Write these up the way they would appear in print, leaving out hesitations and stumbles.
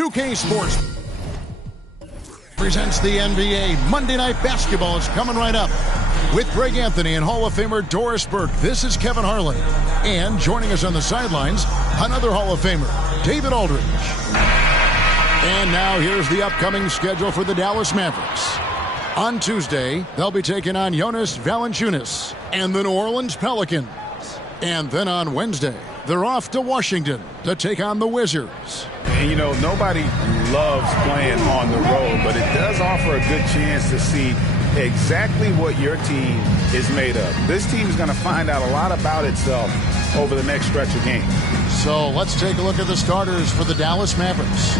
2K Sports presents the NBA. Monday Night Basketball is coming right up. With Greg Anthony and Hall of Famer Doris Burke, this is Kevin Harlan. And joining us on the sidelines, another Hall of Famer, David Aldridge. And now here's the upcoming schedule for the Dallas Mavericks. On Tuesday, they'll be taking on Jonas Valanciunas and the New Orleans Pelicans. And then on Wednesday, they're off to Washington to take on the Wizards. And, you know, nobody loves playing on the road, but it does offer a good chance to see exactly what your team is made of. This team is going to find out a lot about itself over the next stretch of games. So let's take a look at the starters for the Dallas Mavericks.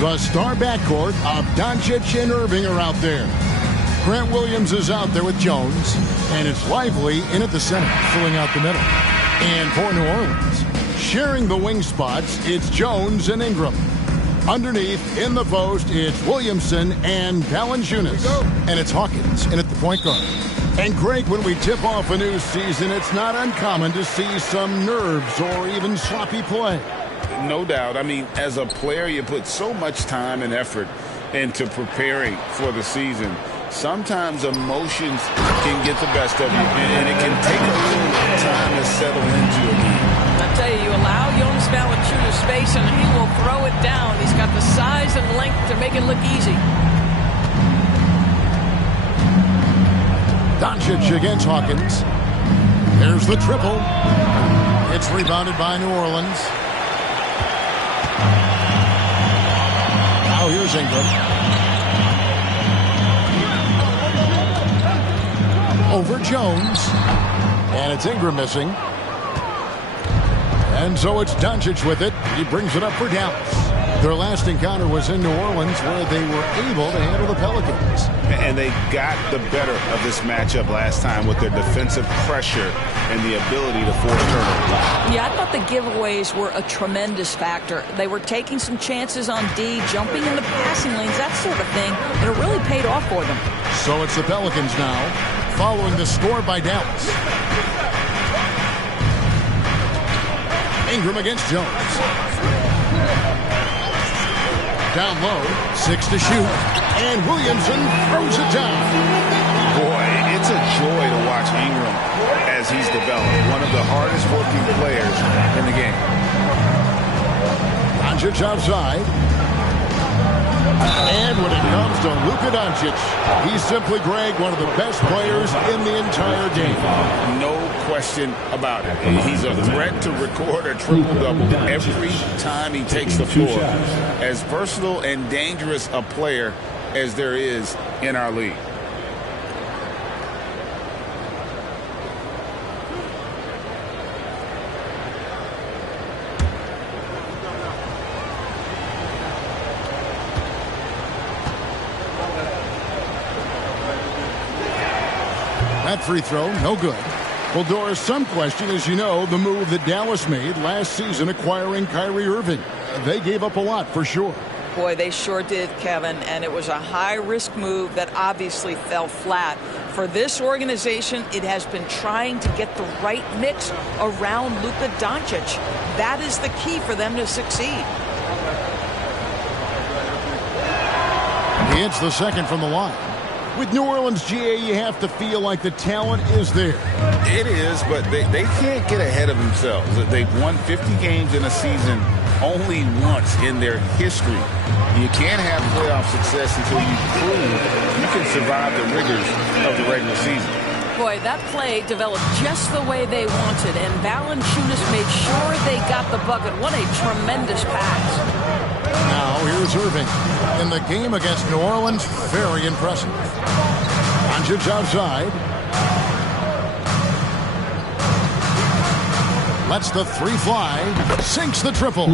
The star backcourt of Doncic and Irving are out there. Grant Williams is out there with Jones, and it's Lively in at the center, filling out the middle. And for New Orleans, sharing the wing spots, it's Jones and Ingram. Underneath, in the post, it's Williamson and Valanciunas. And it's Hawkins in at the point guard. And Greg, when we tip off a new season, it's not uncommon to see some nerves or even sloppy play. No doubt. I mean, as a player, you put so much time and effort into preparing for the season. Sometimes emotions can get the best of you, and it can take a little time to settle into a game. I tell you allow Jonas Valanciunas space, and he will throw it down. He's got the size and length to make it look easy. Doncic against Hawkins. There's the triple. It's rebounded by New Orleans. Now here's Ingram. Over Jones. And it's Ingram missing. And so it's Doncic with it. He brings it up for Dallas. Their last encounter was in New Orleans, where they were able to handle the Pelicans. And they got the better of this matchup last time with their defensive pressure and the ability to force turnovers. Yeah, I thought the giveaways were a tremendous factor. They were taking some chances on D, jumping in the passing lanes, that sort of thing, and it really paid off for them. So it's the Pelicans now, following the score by Dallas. Ingram against Jones. Down low, 6 to shoot, and Williamson throws it down. Boy, it's a joy to watch Ingram as he's developed. One of the hardest working players in the game. Doncic outside. And when it comes to Luka Doncic, he's simply, Greg, one of the best players in the entire game. No question about it. He's a threat to record a triple-double every time he takes the floor. As versatile and dangerous a player as there is in our league. That free throw, no good. Well, Doris, some question, as you know, the move that Dallas made last season acquiring Kyrie Irving. They gave up a lot, for sure. Boy, they sure did, Kevin, and it was a high-risk move that obviously fell flat. For this organization, it has been trying to get the right mix around Luka Doncic. That is the key for them to succeed. He hits the second from the line. With New Orleans, GA, you have to feel like the talent is there. It is, but they can't get ahead of themselves. They've won 50 games in a season only once in their history. You can't have playoff success until you prove you can survive the rigors of the regular season. Boy, that play developed just the way they wanted, and Valanciunas made sure they got the bucket. What a tremendous pass. Now here's Irving. In the game against New Orleans, very impressive. Doncic outside. Lets the three fly. Sinks the triple.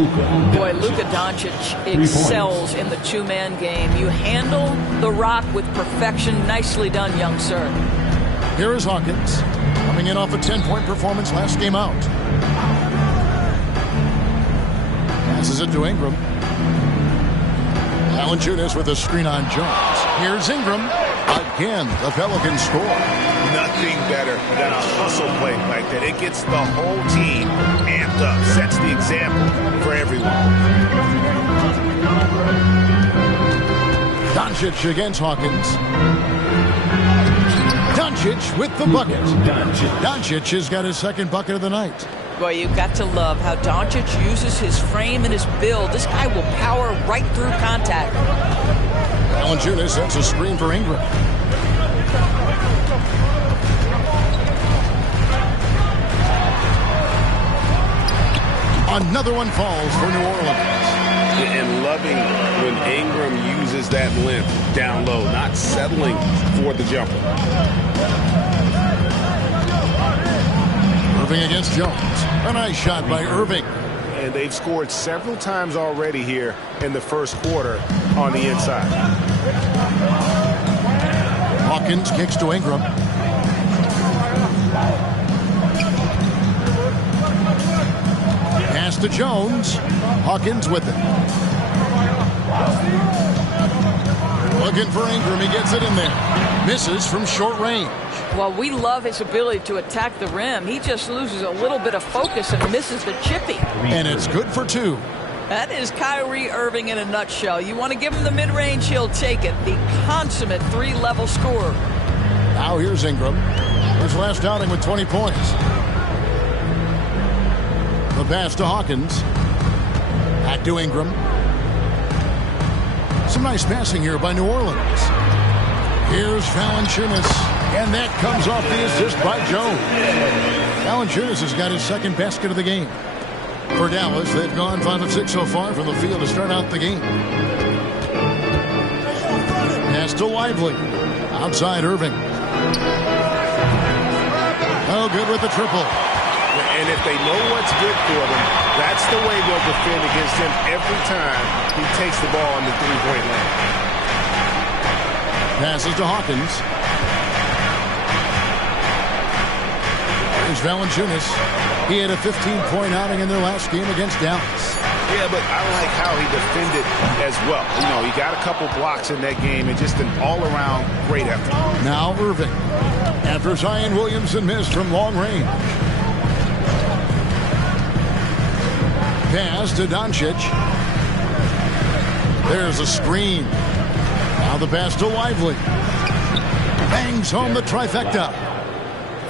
Boy, Luka Doncic excels in the two-man game. You handle the rock with perfection. Nicely done, young sir. Here is Hawkins, coming in off a 10-point performance last game out. Passes it to Ingram. Valanciunas with a screen on Jones. Here's Ingram. Again, the Pelicans score. Nothing better than a hustle play like that. It gets the whole team amped up, sets the example for everyone. Doncic against Hawkins. Doncic with the bucket. Doncic has got his second bucket of the night. Well, you've got to love how Doncic uses his frame and his build. This guy will power right through contact. Valanciunas sets a screen for Ingram. Another one falls for New Orleans. And loving when Ingram uses that length down low, not settling for the jumper. Irving against Jones. A nice shot by Irving. And they've scored several times already here in the first quarter on the inside. Hawkins kicks to Ingram. Pass to Jones. Hawkins with it. Looking for Ingram. He gets it in there. Misses from short range. Well, we love his ability to attack the rim. He just loses a little bit of focus and misses the chippy. And it's good for two. That is Kyrie Irving in a nutshell. You want to give him the mid-range, he'll take it. The consummate three-level scorer. Now here's Ingram. His last outing with 20 points. The pass to Hawkins. Back to Ingram. Some nice passing here by New Orleans. Here's Valanciunas. And that comes off the assist by Jones. Valanciunas has got his second basket of the game. For Dallas, they've gone 5 of 6 so far from the field to start out the game. Pass to Lively. Outside Irving. Oh, good with the triple. And if they know what's good for them, that's the way they'll defend against him every time he takes the ball in the three-point line. Passes to Hawkins. Here's Valanciunas. He had a 15-point outing in their last game against Dallas. Yeah, but I like how he defended as well. You know, he got a couple blocks in that game and just an all-around great effort. Now Irving. After Zion Williamson missed from long range. Pass to Doncic. There's a screen. Now the pass to Lively. Bangs home the trifecta.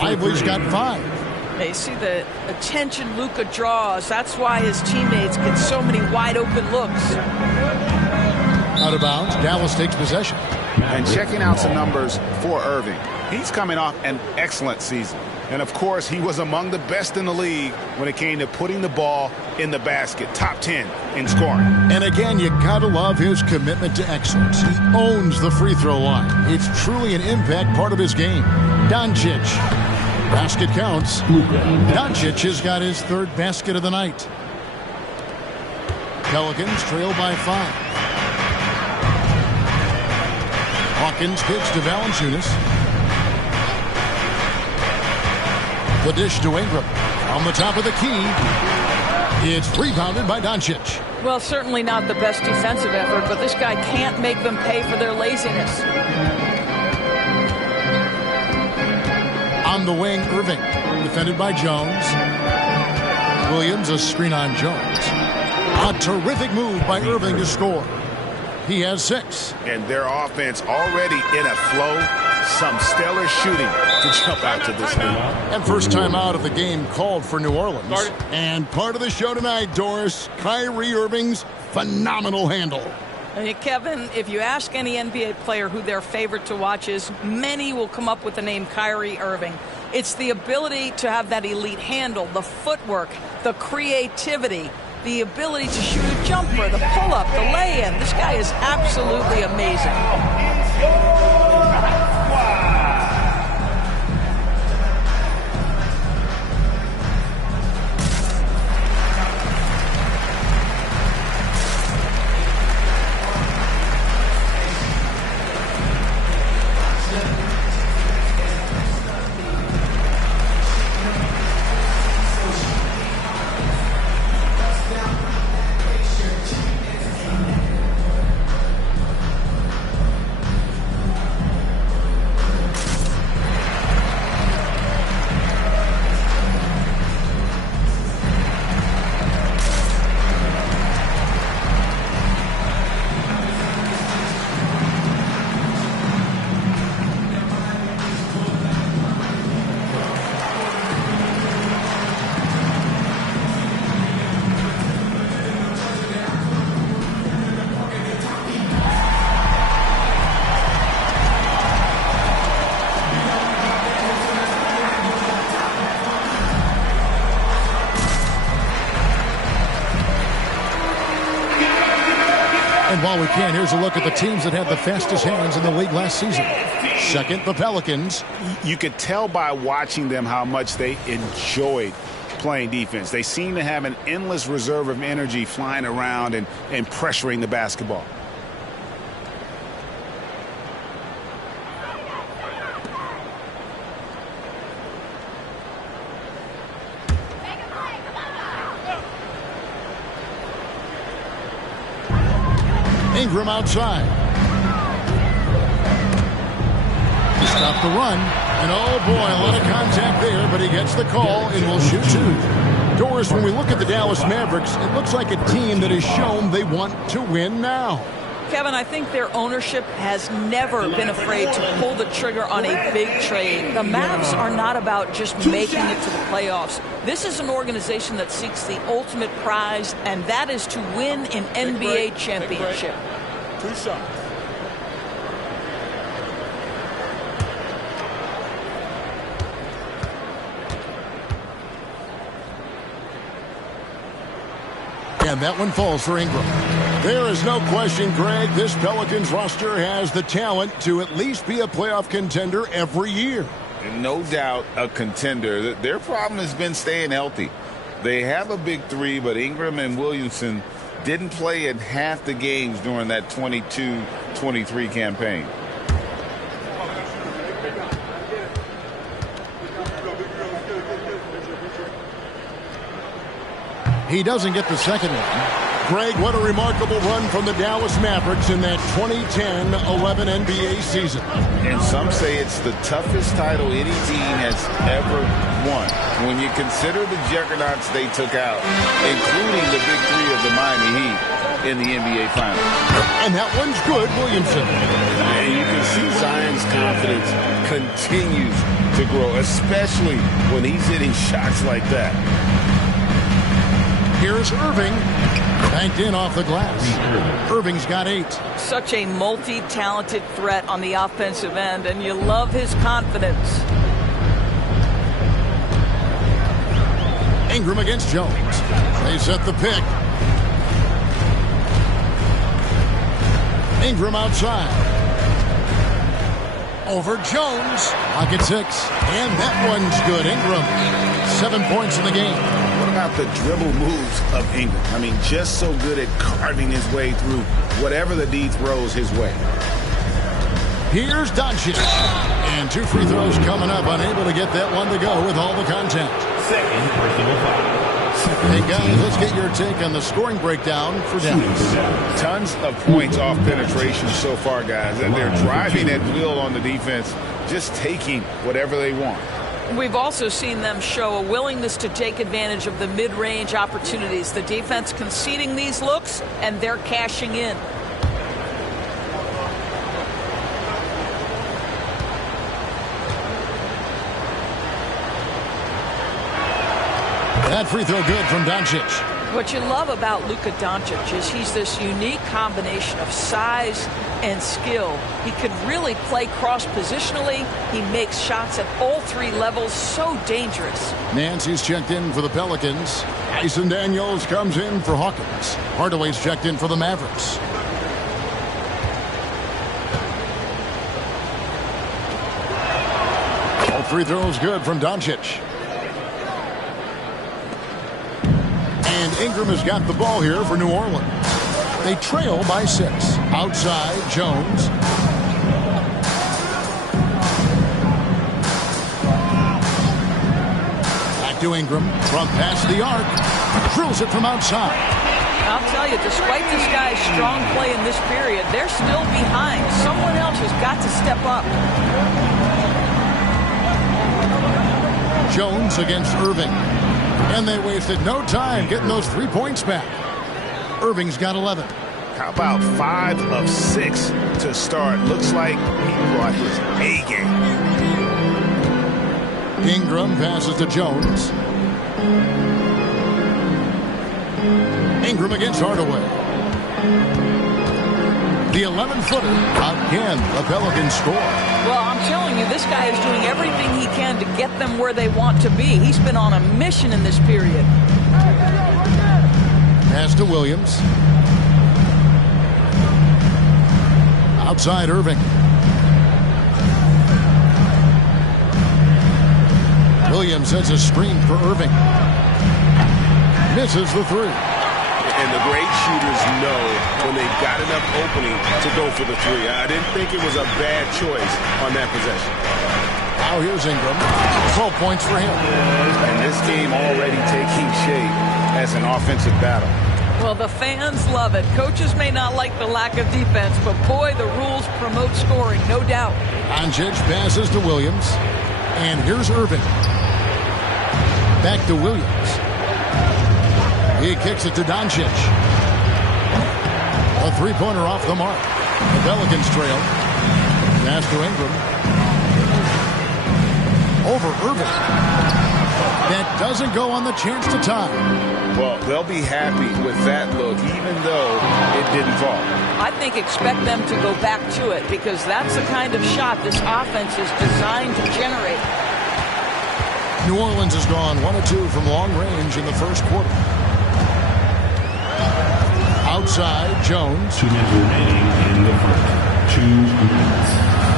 Lively's got 5. They see the attention Luka draws. That's why his teammates get so many wide open looks. Out of bounds. Dallas takes possession. And checking out some numbers for Irving. He's coming off an excellent season. And, of course, he was among the best in the league when it came to putting the ball in the basket. Top 10 in scoring. And again, you gotta love his commitment to excellence. He owns the free throw line. It's truly an impact part of his game. Doncic. Basket counts. Doncic has got his third basket of the night. Pelicans trail by 5. Hawkins kicks to Valanciunas. The dish to Ingram. On the top of the key. It's rebounded by Doncic. Well, certainly not the best defensive effort, but this guy can't make them pay for their laziness. On the wing, Irving. Defended by Jones. Williams, a screen on Jones. A terrific move by Irving to score. He has 6. And their offense already in a flow. Some stellar shooting to jump out to this lead. And first time out of the game called for New Orleans. And part of the show tonight, Doris, Kyrie Irving's phenomenal handle. Kevin, if you ask any NBA player who their favorite to watch is, many will come up with the name Kyrie Irving. It's the ability to have that elite handle, the footwork, the creativity, the ability to shoot a jumper, the pull-up, the lay-in. This guy is absolutely amazing. And while we can, here's a look at the teams that had the fastest hands in the league last season. Second, the Pelicans. You could tell by watching them how much they enjoyed playing defense. They seem to have an endless reserve of energy flying around and pressuring the basketball. Ingram outside. He stopped the run. And oh boy, a lot of contact there, but he gets the call and will shoot two. Doris, when we look at the Dallas Mavericks, it looks like a team that has shown they want to win now. Kevin, I think their ownership has never been afraid to pull the trigger on a big trade. The Mavs are not about just making it to the playoffs. This is an organization that seeks the ultimate prize, and that is to win an NBA championship. 2 shots. And that one falls for Ingram. There is no question, Greg, this Pelicans roster has the talent to at least be a playoff contender every year. And no doubt a contender. Their problem has been staying healthy. They have a big three, but Ingram and Williamson didn't play in half the games during that 22-23 campaign. He doesn't get the second one. Greg, what a remarkable run from the Dallas Mavericks in that 2010-11 NBA season. And some say it's the toughest title any team has ever won. When you consider the juggernauts they took out, including the big three of the Miami Heat in the NBA Finals. And that one's good, Williamson. And you can see Zion's confidence continues to grow, especially when he's hitting shots like that. Here's Irving. Banked in off the glass. Irving's got 8. Such a multi-talented threat on the offensive end, and you love his confidence. Ingram against Jones. They set the pick. Ingram outside. Over Jones. Pocket 6. And that one's good. Ingram. 7 points in the game. What about the dribble moves of Ingram? I mean, just so good at carving his way through whatever the D throws his way. Here's Doncic. And 2 free throws coming up. Unable to get that one to go with all the contact. Second personal foul. Hey guys, let's get your take on the scoring breakdown for Dallas. Tons of points off penetration so far, guys. And they're driving at will on the defense, just taking whatever they want. We've also seen them show a willingness to take advantage of the mid-range opportunities. The defense conceding these looks, and they're cashing in. That free throw good from Doncic. What you love about Luka Doncic is he's this unique combination of size and skill. He could really play cross-positionally. He makes shots at all 3 levels. So dangerous. Nancy's checked in for the Pelicans. Tyson Daniels comes in for Hawkins. Hardaway's checked in for the Mavericks. All free throws good from Doncic. And Ingram has got the ball here for New Orleans. They trail by 6. Outside, Jones. Back to Ingram. From past the arc. Drills it from outside. I'll tell you, despite this guy's strong play in this period, they're still behind. Someone else has got to step up. Jones against Irving. And they wasted no time getting those 3 points back. Irving's got 11. How about 5 of 6 to start? Looks like he brought his A game. Ingram passes to Jones. Ingram against Hardaway. The 11-footer. Again, the Pelicans score. Well, I'm telling you, this guy is doing everything he can to get them where they want to be. He's been on a mission in this period. Pass to Williams. Outside Irving. Williams sets a screen for Irving. Misses the three. And the great shooters know when they've got enough opening to go for the three. I didn't think it was a bad choice on that possession. Now here's Ingram. 12 points for him. And this game already taking shape as an offensive battle. Well, the fans love it. Coaches may not like the lack of defense, but boy, the rules promote scoring, no doubt. Doncic passes to Williams. And here's Irving. Back to Williams. He kicks it to Doncic. A three-pointer off the mark. The Pelicans trail. Pass to Ingram. Over Irving. That doesn't go on the chance to tie. Well, they'll be happy with that look, even though it didn't fall. I think expect them to go back to it because that's the kind of shot this offense is designed to generate. New Orleans has gone 1 of 2 from long range in the first quarter. Outside, Jones. 2 minutes remaining in the first. 2 minutes.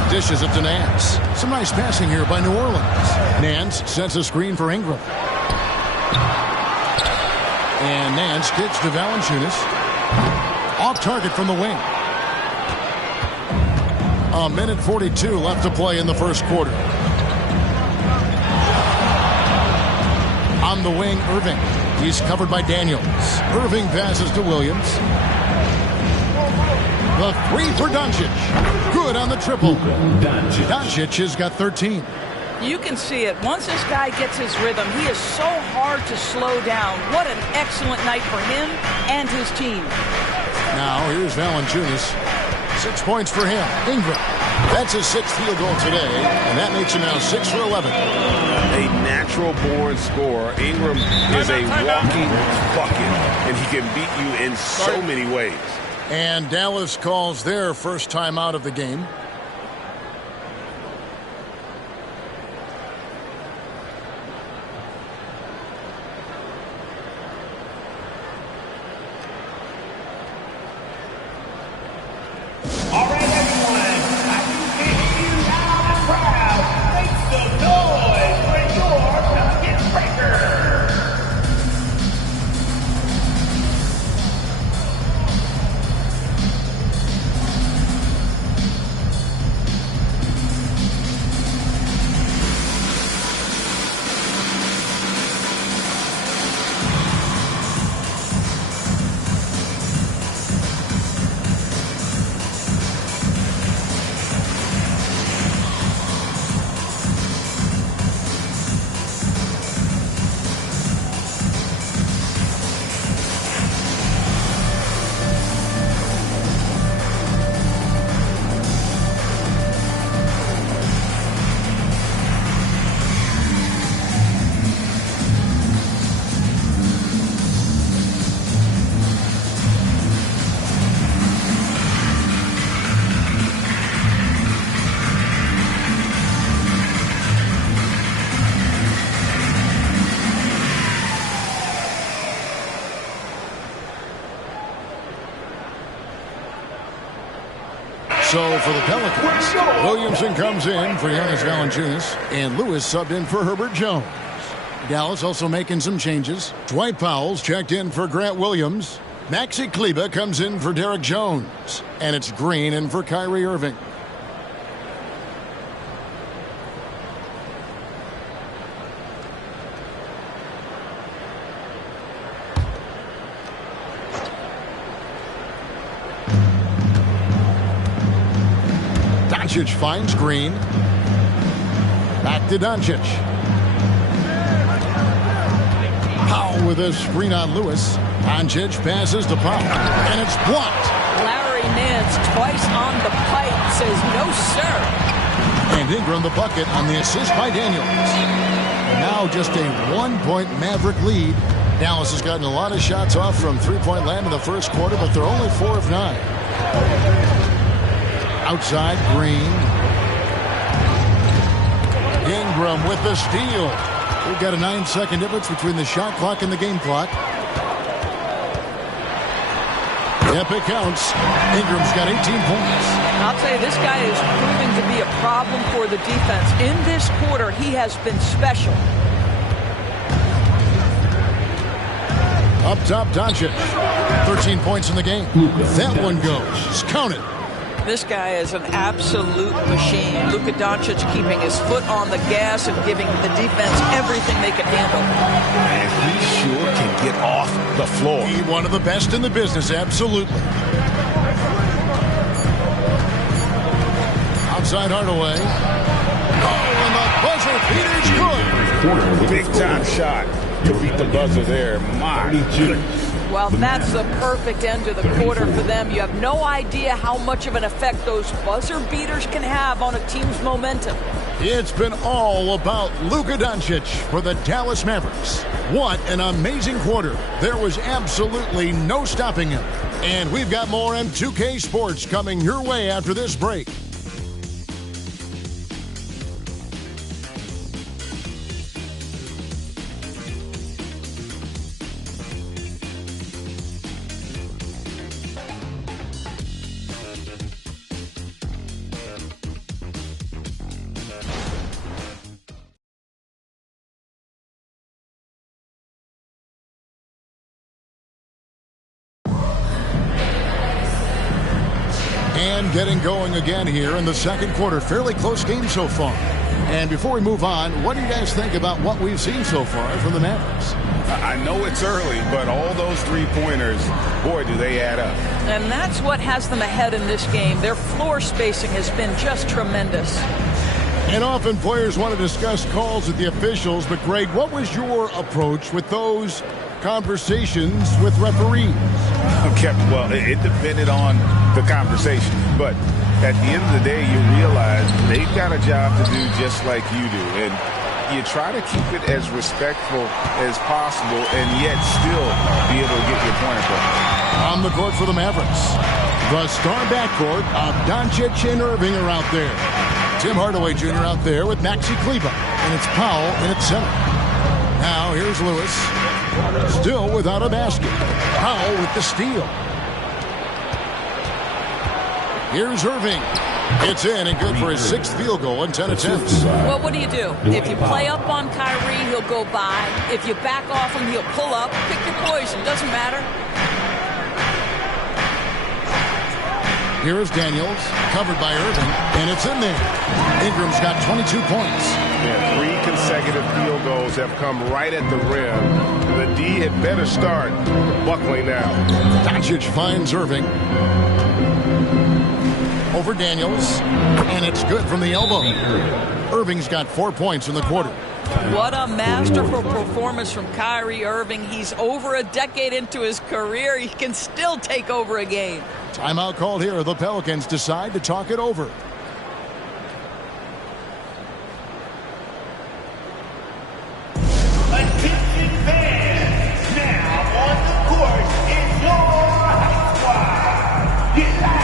Dishes it to Nance. Some nice passing here by New Orleans. Nance sets a screen for Ingram. And Nance kicks to Valanciunas. Off target from the wing. 1:42 left to play in the first quarter. On the wing, Irving. He's covered by Daniels. Irving passes to Williams. The three for Doncic. Good on the triple. Doncic has got 13. You can see it. Once this guy gets his rhythm, he is so hard to slow down. What an excellent night for him and his team. Now here's Valanciunas. 6 points for him. Ingram. That's his 6th field goal today, and that makes him now 6 for 11. A natural-born scorer. Ingram is a walking bucket, and he can beat you in so many ways. And Dallas calls their first time out of the game. All right, everyone. I can hear you loud and proud. Make some noise for your Pelicans breaker. So for the Pelicans, Williamson comes in for Jonas Valanciunas, and Lewis subbed in for Herbert Jones. Dallas also making some changes. Dwight Powell's checked in for Grant Williams. Maxi Kleber comes in for Derek Jones. And it's Green in for Kyrie Irving. Doncic finds Green. Back to Doncic. Powell with a screen on Lewis. Doncic passes to Powell. And it's blocked. Larry Nance twice on the pipe says no, sir. And Ingram the bucket on the assist by Daniels. Now just a 1-point Maverick lead. Dallas has gotten a lot of shots off from three-point land in the first quarter, but they're only 4 of 9. Outside, Green. Ingram with the steal. We've got a 9-second difference between the shot clock and the game clock. Yep, it counts. Ingram's got 18 points. And I'll tell you, this guy is proving to be a problem for the defense. In this quarter, he has been special. Up top, Doncic. 13 points in the game. That one goes. Count it. This guy is an absolute machine. Luka Doncic keeping his foot on the gas and giving the defense everything they can handle. And he sure can get off the floor. He's one of the best in the business, absolutely. Outside Hardaway. Oh, and the buzzer beater's good. Big time shot to beat the buzzer there. My goodness. Well, that's the perfect end to the quarter for them. You have no idea how much of an effect those buzzer beaters can have on a team's momentum. It's been all about Luka Doncic for the Dallas Mavericks. What an amazing quarter. There was absolutely no stopping him. And we've got more M2K Sports coming your way after this break. And getting going again here in the second quarter. Fairly close game so far. And before we move on, what do you guys think about what we've seen so far from the Mavericks? I know it's early, but all those three-pointers, boy, do they add up. And that's what has them ahead in this game. Their floor spacing has been just tremendous. And often players want to discuss calls with the officials, but Greg, what was your approach with those conversations with referees? Okay, well, it depended on the conversation, but at the end of the day, you realize they've got a job to do just like you do, and you try to keep it as respectful as possible and yet still be able to get your point across. On the court for the Mavericks, the star backcourt of Doncic and Irving are out there. Tim Hardaway Jr. out there with Maxi Kleber, and it's Powell in its center. Now here's Lewis, still without a basket. Powell with the steal. Here's Irving. It's in and good for his sixth field goal in 10 attempts. Well, what do? If you play up on Kyrie, he'll go by. If you back off him, he'll pull up. Pick your poison. Doesn't matter. Here is Daniels, covered by Irving, and it's in there. Ingram's got 22 points. Yeah, 3 consecutive field goals have come right at the rim. The D had better start buckling now. Doncic finds Irving. Over Daniels, and it's good from the elbow. Irving's got 4 points in the quarter. What a masterful performance from Kyrie Irving. He's over a decade into his career. He can still take over a game. Timeout called here. The Pelicans decide to talk it over. Attention fans, now on the court is your housewife. Get out.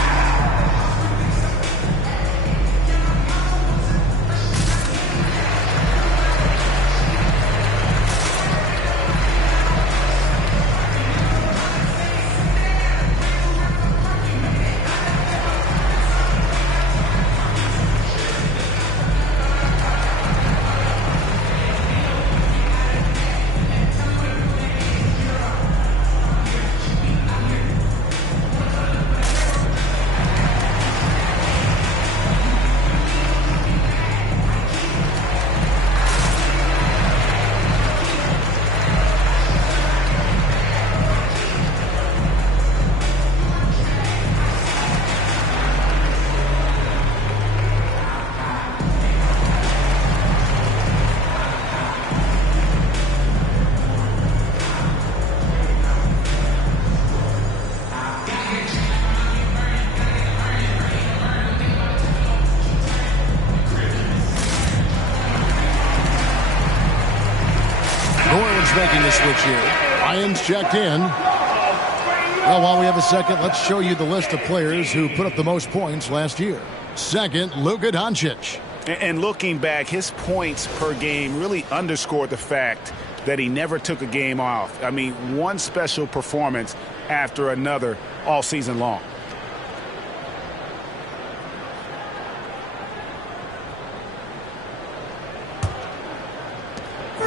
Making the switch here. Irons checked in. Well, while we have a second, let's show you the list of players who put up the most points last year. Second, Luka Doncic. And looking back, his points per game really underscored the fact that he never took a game off. I mean, one special performance after another all season long.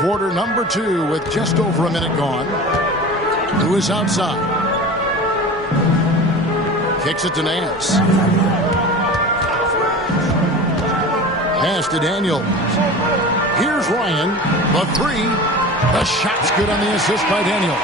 quarter number 2 with just over a minute gone. Lewis outside. Kicks it to Nance. Pass to Daniels. Here's Ryan. The 3. The shot's good on the assist by Daniels.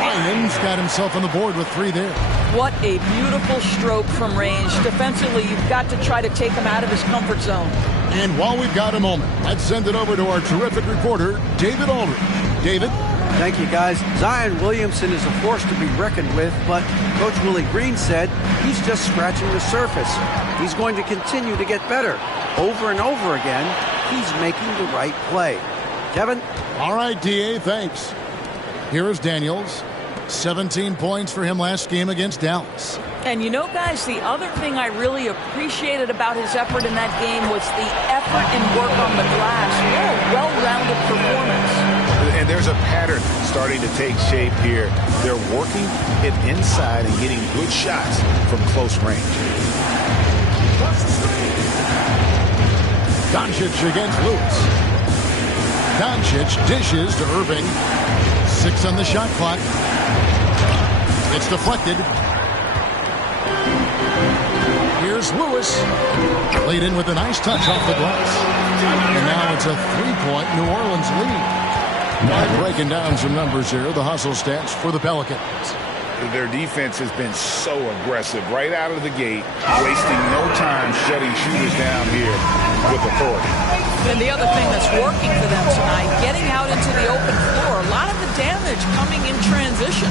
Ryan's got himself on the board with 3 there. What a beautiful stroke from range. Defensively, you've got to try to take him out of his comfort zone. And while we've got a moment, let's send it over to our terrific reporter, David Aldridge. David? Thank you, guys. Zion Williamson is a force to be reckoned with, but Coach Willie Green said he's just scratching the surface. He's going to continue to get better. Over and over again, he's making the right play. Kevin? All right, D.A., thanks. Here is Daniels. 17 points for him last game against Dallas. And you know, guys, the other thing I really appreciated about his effort in that game was the effort and work on the glass. What a well-rounded performance. And there's a pattern starting to take shape here. They're working it inside and getting good shots from close range. Doncic against Lewis. Doncic dishes to Irving. 6 on the shot clock. It's deflected. Here's Lewis. Laid in with a nice touch off the glass. And now it's a 3-point New Orleans lead. Breaking down some numbers here, the hustle stats for the Pelicans. Their defense has been so aggressive right out of the gate, wasting no time shutting shooters down here with authority. And the other thing that's working for them tonight, getting out into the open floor. A lot of the damage coming in transition.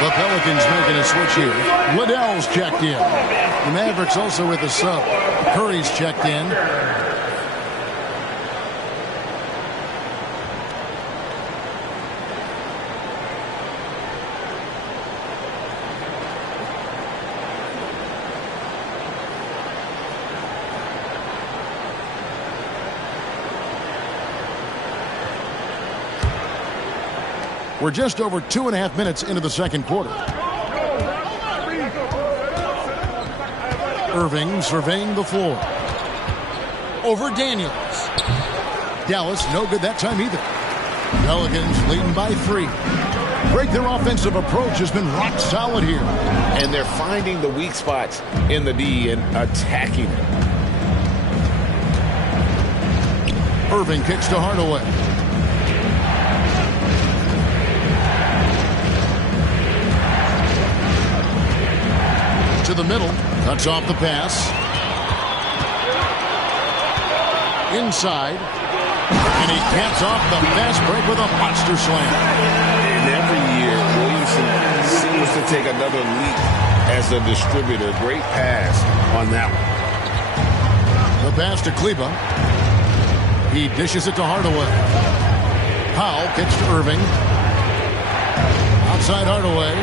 The Pelicans making a switch here. Liddell's checked in. The Mavericks also with a sub. Curry's checked in. We're just over 2.5 minutes into the second quarter. Irving surveying the floor. Over Daniels. Dallas no good that time either. Pelicans leading by 3. Their offensive approach has been rock solid here. And they're finding the weak spots in the D and attacking it. Irving kicks to Hardaway. To the middle, cuts off the pass. Inside, and he caps off the fast break with a monster slam. And every year, Williamson seems to take another leap as a distributor. Great pass on that one. The pass to Kleba. He dishes it to Hardaway. Powell kicks to Irving. Outside Hardaway.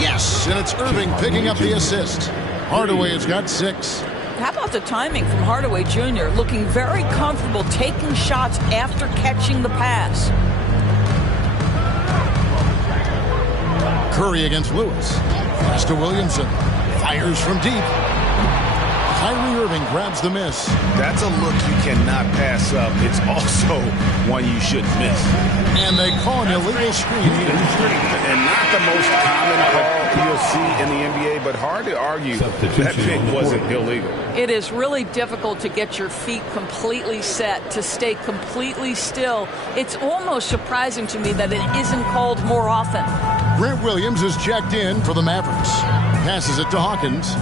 Yes, and it's Irving picking up the assist. Hardaway has got 6. How about the timing from Hardaway Jr. looking very comfortable taking shots after catching the pass. Curry against Lewis. Pass to Williamson. Fires from deep. Kyrie Irving grabs the miss. That's a look you cannot pass up. It's also one you shouldn't miss. And they call an illegal screen here. And not the most common call you'll see in the NBA, but hard to argue that pick wasn't illegal. It is really difficult to get your feet completely set, to stay completely still. It's almost surprising to me that it isn't called more often. Grant Williams is checked in for the Mavericks. Passes it to Hawkins.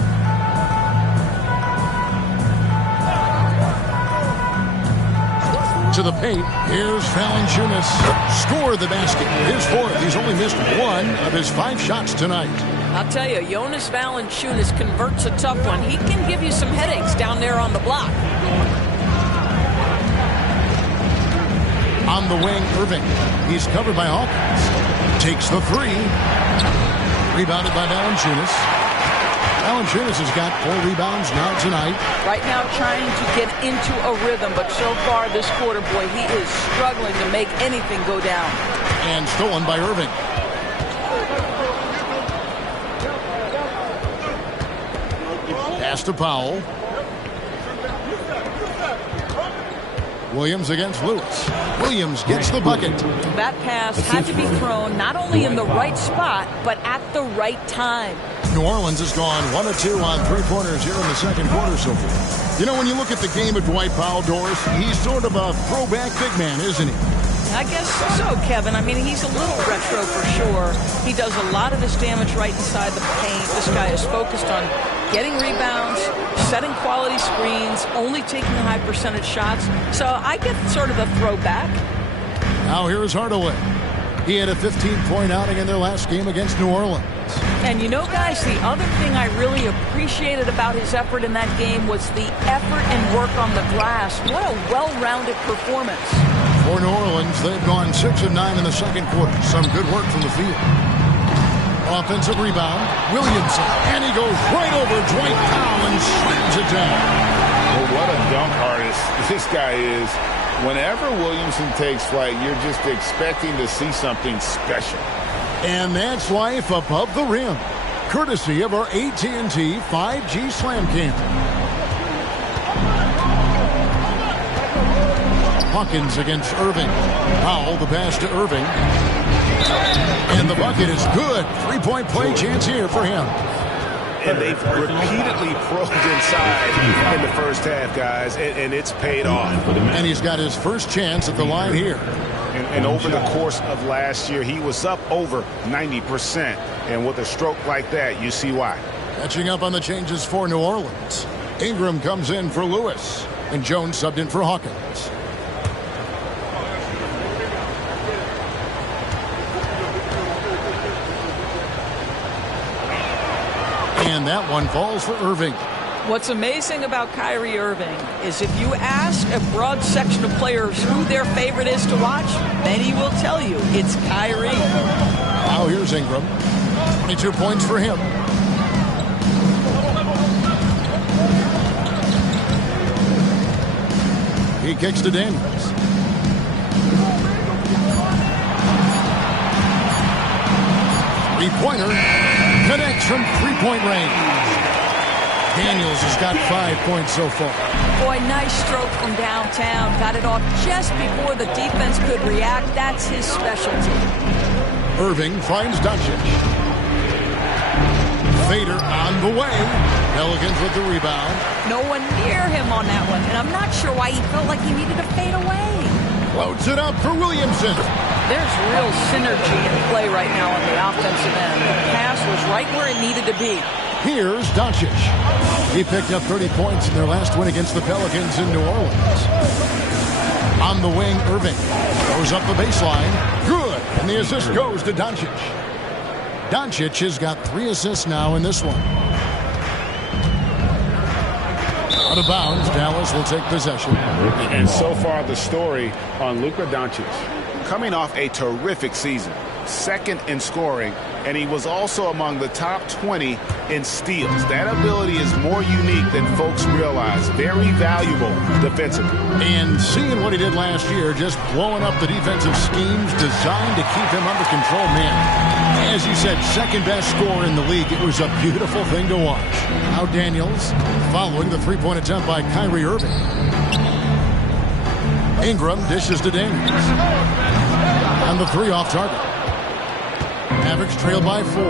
To the paint. Here's Valanciunas. Scored the basket. His fourth. He's only missed one of his 5 shots tonight. I'll tell you, Jonas Valanciunas converts a tough one. He can give you some headaches down there on the block. On the wing, Irving. He's covered by Hawkins. Takes the 3. Rebounded by Valanciunas. Valanciunas has got 4 rebounds now tonight. Right now trying to get into a rhythm, but so far this quarter, boy, he is struggling to make anything go down. And stolen by Irving. Pass to Powell. Williams against Lewis. Williams gets the bucket. That pass had to be thrown not only in the right spot, but at the right time. New Orleans has gone 1 of 2 on 3-pointers here in the second quarter so far. You know, when you look at the game of Dwight Powell, Doris, he's sort of a throwback big man, isn't he? I guess so, Kevin. I mean, he's a little retro for sure. He does a lot of his damage right inside the paint. This guy is focused on getting rebounds, setting quality screens, only taking high percentage shots. So I get sort of a throwback. Now here's Hardaway. He had a 15-point outing in their last game against New Orleans. And you know, guys, the other thing I really appreciated about his effort in that game was the effort and work on the glass. What a well-rounded performance. For New Orleans, they've gone 6 of 9 in the second quarter. Some good work from the field. Offensive rebound, Williamson, and he goes right over Dwight Powell and slams it down. Well, what a dunk artist this guy is. Whenever Williamson takes flight, you're just expecting to see something special. And that's life above the rim, courtesy of our AT&T 5G Slam Cam. Hawkins against Irving. Powell, the pass to Irving. And the bucket is good. 3-point play chance here for him. And they've repeatedly probed inside in the first half, guys, and it's paid off. And he's got his first chance at the line here. And over the course of last year, he was up over 90%. And with a stroke like that, you see why. Catching up on the changes for New Orleans. Ingram comes in for Lewis. And Jones subbed in for Hawkins. And that one falls for Irving. What's amazing about Kyrie Irving is if you ask a broad section of players who their favorite is to watch, many will tell you it's Kyrie. Now here's Ingram. 22 points for him. He kicks to Daniels. Three-pointer. Connects from 3-point range. Daniels has got 5 points so far. Boy, nice stroke from downtown. Got it off just before the defense could react. That's his specialty. Irving finds Doncic. Fader on the way. Pelicans with the rebound. No one near him on that one, and I'm not sure why he felt like he needed to fade away. Floats it up for Williamson. There's real synergy in play right now on the offensive end. The pass was right where it needed to be. Here's Doncic. He picked up 30 points in their last win against the Pelicans in New Orleans. On the wing, Irving goes up the baseline. Good. And the assist goes to Doncic. Doncic has got 3 assists now in this one. Out of bounds, Dallas will take possession. And so far the story on Luka Doncic. Coming off a terrific season, second in scoring, and he was also among the top 20 in steals. That ability is more unique than folks realize. Very valuable defensively. And seeing what he did last year, just blowing up the defensive schemes designed to keep him under control, man. As you said, second best scorer in the league. It was a beautiful thing to watch. Now Daniels following the three-point attempt by Kyrie Irving. Ingram dishes to Daniels. And the three off target. Mavericks trail by 4.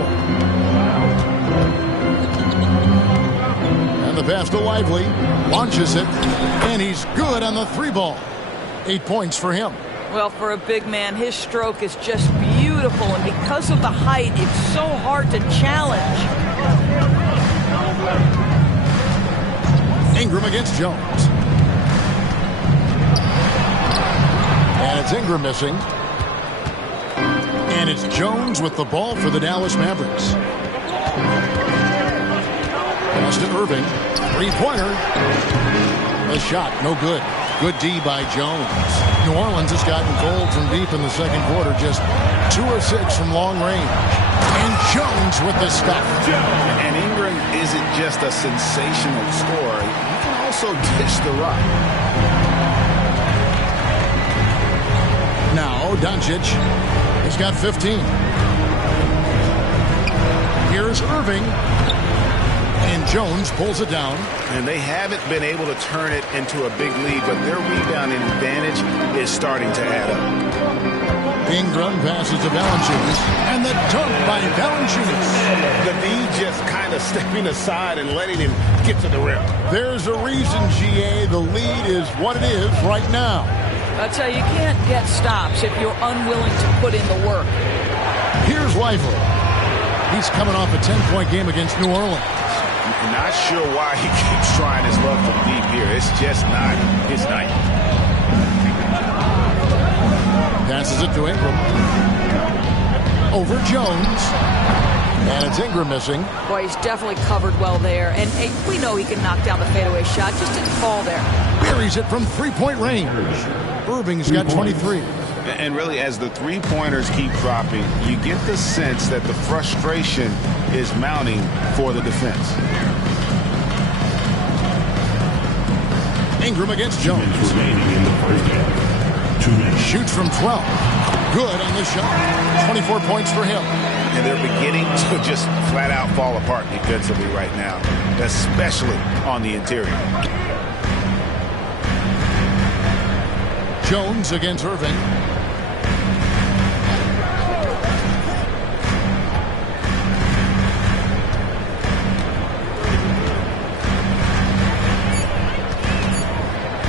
And the pass to Lively. Launches it. And he's good on the three ball. 8 points for him. Well, for a big man, his stroke is just beautiful. And because of the height, it's so hard to challenge. Ingram against Jones. And it's Ingram missing. And it's Jones with the ball for the Dallas Mavericks. Pass to Irving. Three-pointer. A shot, no good. Good D by Jones. New Orleans has gotten gold from deep in the second quarter. Just 2 of 6 from long range. And Jones with the stuff. And Ingram isn't just a sensational scorer. He can also dish the rock. Now Doncic has got 15. Here's Irving. And Jones pulls it down. And they haven't been able to turn it into a big lead, but their rebounding advantage is starting to add up. Ingram passes to Valanciunas. And the dunk by Valanciunas. The D just kind of stepping aside and letting him get to the rim. There's a reason, GA, the lead is what it is right now. I tell you, you can't get stops if you're unwilling to put in the work. Here's Lively. He's coming off a 10-point game against New Orleans. I'm not sure why he keeps trying his luck from deep here. It's just not his night. Passes it to Ingram. Over Jones. And it's Ingram missing. Boy, he's definitely covered well there. And hey, we know he can knock down the fadeaway shot. Just didn't fall there. Buries it from three-point range. Irving's got 23. And really, as the three-pointers keep dropping, you get the sense that the frustration is mounting for the defense. Ingram against Jones. Shoots from 12. Good on the shot. 24 points for him. And they're beginning to just flat-out fall apart defensively right now, especially on the interior. Jones against Irving.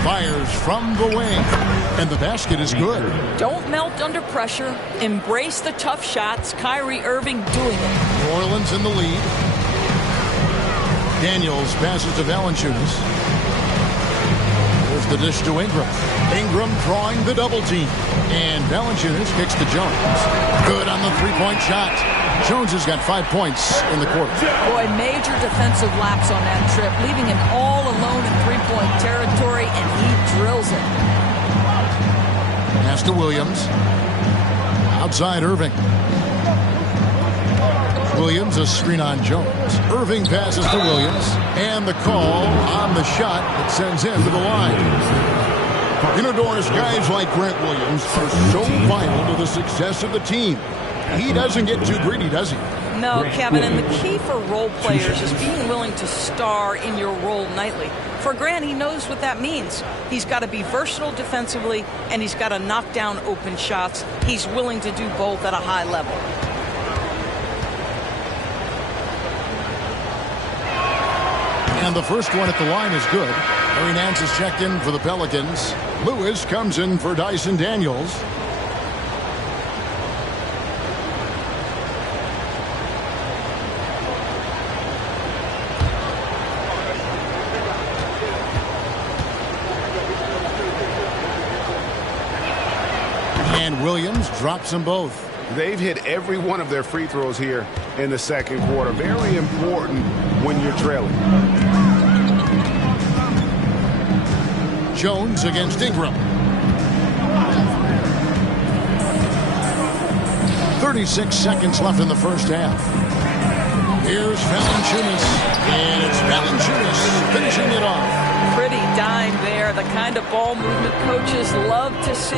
Fires from the wing. And the basket is good. Don't melt under pressure. Embrace the tough shots. Kyrie Irving doing it. New Orleans in the lead. Daniels passes to Valanciunas. Here's the dish to Ingram. Ingram drawing the double team. And Valanciunas kicks to Jones. Good on the three-point shot. Jones has got 5 points in the quarter. Boy, major defensive lapse on that trip, leaving him all alone in three-point territory, and he drills it. Pass to Williams. Outside Irving. Williams, a screen on Jones. Irving passes to Williams. And the call on the shot that sends him to the line. You know, Doris, guys like Grant Williams are so vital to the success of the team. He doesn't get too greedy, does he? No, Kevin, and the key for role players is being willing to star in your role nightly. For Grant, he knows what that means. He's got to be versatile defensively, and he's got to knock down open shots. He's willing to do both at a high level. And the first one at the line is good. Larry Nance is checked in for the Pelicans. Lewis comes in for Dyson Daniels. And Williams drops them both. They've hit every one of their free throws here in the second quarter. Very important when you're trailing. Jones against Ingram. 36 seconds left in the first half. Here's Valanciunas, and it's Valanciunas finishing it off. Pretty dime there, the kind of ball movement coaches love to see.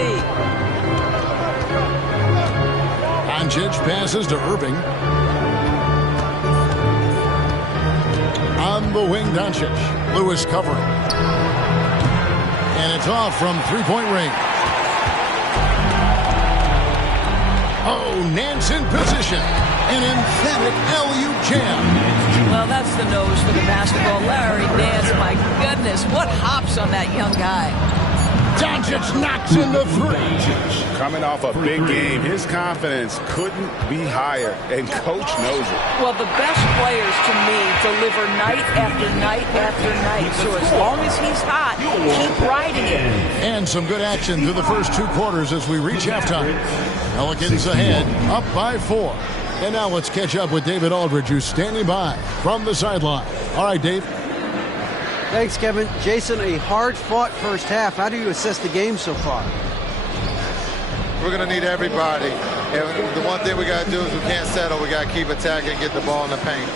Doncic passes to Irving. On the wing, Doncic. Lewis covering. And it's off from three-point range. Oh, Nance in position. An emphatic LU jam. Well, that's the nose for the basketball. Larry Nance, my goodness, what hops on that young guy. Doncic knocks in the three. Coming off a big game, his confidence couldn't be higher, and coach knows it. Well, the best players, to me, deliver night after night after night. So as long as he's hot, keep riding it. And some good action through the first two quarters as we reach halftime. Pelicans ahead, up by 4. And now let's catch up with David Aldridge, who's standing by from the sideline. All right, Dave. Thanks, Kevin. Jason, a hard-fought first half. How do you assess the game so far? We're going to need everybody. And the one thing we got to do is we can't settle. We got to keep attacking and get the ball in the paint.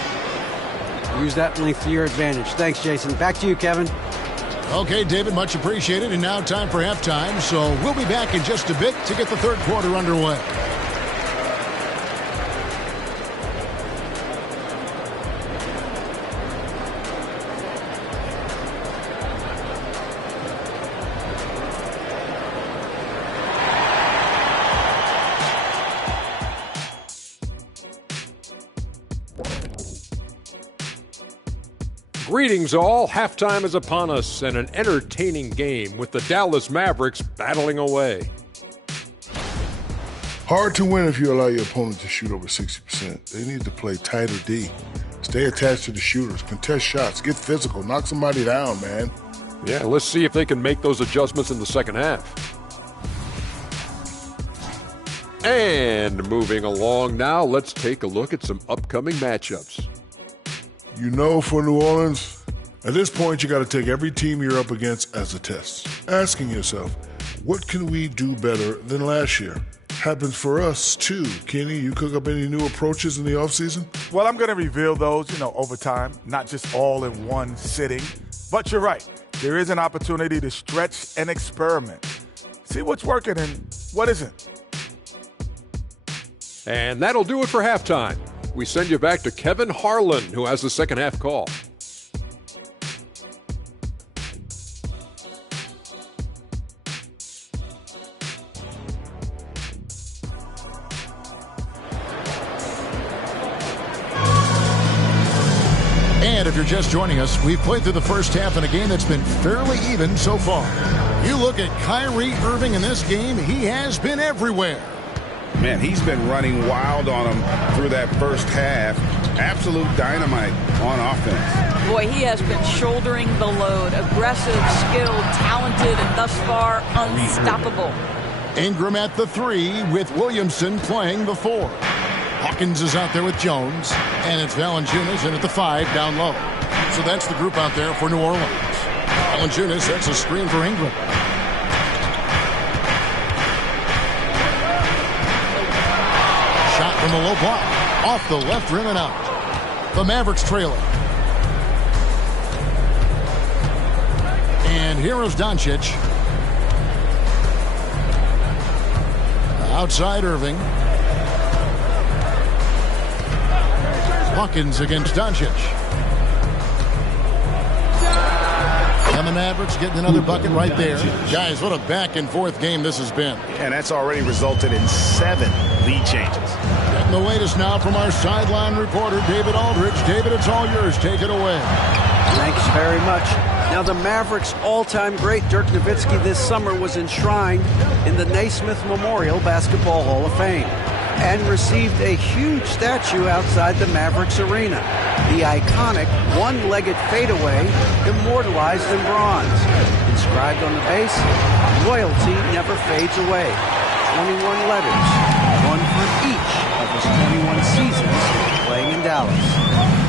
Use that length to your advantage. Thanks, Jason. Back to you, Kevin. Okay, David, much appreciated. And now time for halftime. So we'll be back in just a bit to get the third quarter underway. Greetings all, halftime is upon us and an entertaining game with the Dallas Mavericks battling away. Hard to win if you allow your opponent to shoot over 60%. They need to play tighter D. Stay attached to the shooters, contest shots, get physical, knock somebody down, man. Yeah, let's see if they can make those adjustments in the second half. And moving along now, let's take a look at some upcoming matchups. You know, for New Orleans, at this point, you got to take every team you're up against as a test. Asking yourself, what can we do better than last year? Happens for us, too. Kenny, you cook up any new approaches in the offseason? Well, I'm going to reveal those, over time, not just all in one sitting. But you're right. There is an opportunity to stretch and experiment. See what's working and what isn't. And that'll do it for halftime. We send you back to Kevin Harlan, who has the second half call. And if you're just joining us, we've played through the first half in a game that's been fairly even so far. You look at Kyrie Irving in this game, he has been everywhere. Man, he's been running wild on him through that first half. Absolute dynamite on offense. Boy, he has been shouldering the load. Aggressive, skilled, talented, and thus far unstoppable. Ingram at the 3 with Williamson playing the 4. Hawkins is out there with Jones. And it's Valanciunas in at the 5 down low. So that's the group out there for New Orleans. Valanciunas sets a screen for Ingram. From the low block, off the left rim and out. The Mavericks trailing. And here is Doncic. Outside Irving. Hawkins against Doncic. And the Mavericks getting another bucket right there. Guys, what a back-and-forth game this has been. And that's already resulted in 7 lead changes. Getting the latest now from our sideline reporter, David Aldridge. David, it's all yours. Take it away. Thanks very much. Now, the Mavericks' all-time great Dirk Nowitzki this summer was enshrined in the Naismith Memorial Basketball Hall of Fame and received a huge statue outside the Mavericks arena. The iconic one-legged fadeaway immortalized in bronze. Inscribed on the base, loyalty never fades away. 21 letters, one for each of his 21 seasons playing in Dallas.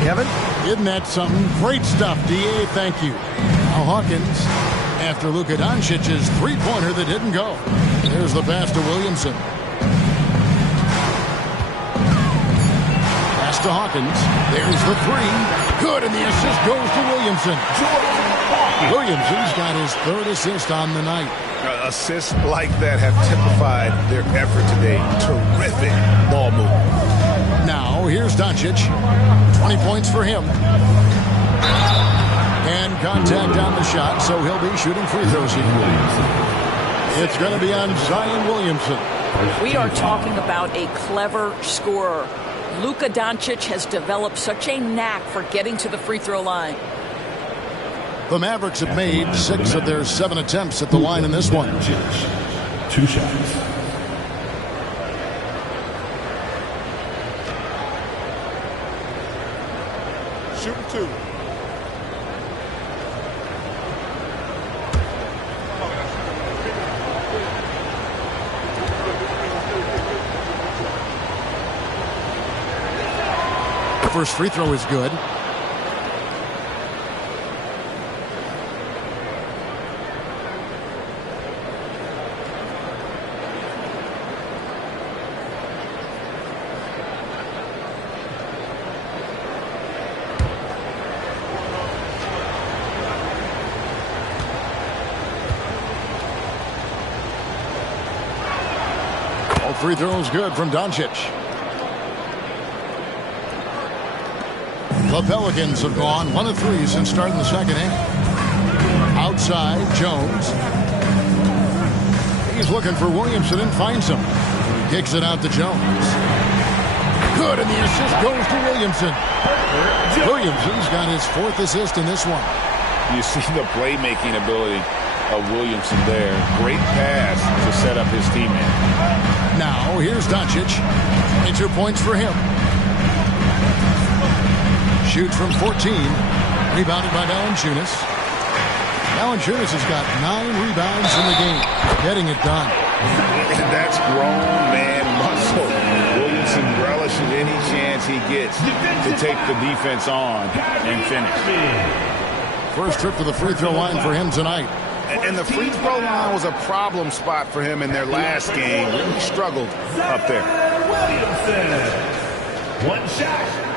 Kevin? Isn't that something? Great stuff, D.A. Thank you. Now Hawkins, after Luka Doncic's three-pointer that didn't go. There's the pass to Williamson. to Hawkins. There's the three. Good, and the assist goes to Williamson. Williamson's got his third assist on the night. Assists like that have typified their effort today. Terrific ball movement. Now, here's Doncic. 20 points for him. And contact on the shot, so he'll be shooting free throws here. It's going to be on Zion Williamson. We are talking about a clever scorer. Luka Doncic has developed such a knack for getting to the free throw line. The Mavericks have made 6 of their 7 attempts at the line in this one. 2 shots. Shooting 2. First free throw is good. All free throws good from Doncic. The Pelicans have gone 1 of 3 since starting the second half. Outside, Jones. He's looking for Williamson and finds him. Kicks it out to Jones. Good, and the assist goes to Williamson. Williamson's got his 4th assist in this one. You see the playmaking ability of Williamson there. Great pass to set up his teammate. Now, here's Doncic. 22 points for him. Shoots from 14. Rebounded by Valanciunas. Valanciunas has got 9 rebounds in the game. Getting it done. And that's grown man muscle. Williamson relishes any chance he gets to take the defense on and finish. First trip to the free throw line for him tonight. And the free throw line was a problem spot for him in their last game. Really struggled up there. Williamson. 1 shot.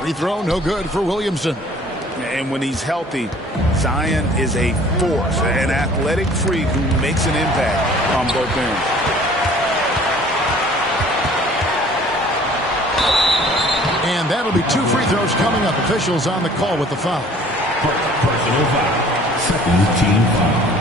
Free throw, no good for Williamson. And when he's healthy, Zion is a force, an athletic freak who makes an impact on both ends. And that'll be 2 free throws coming up. Officials on the call with the foul. Personal foul. Second team foul.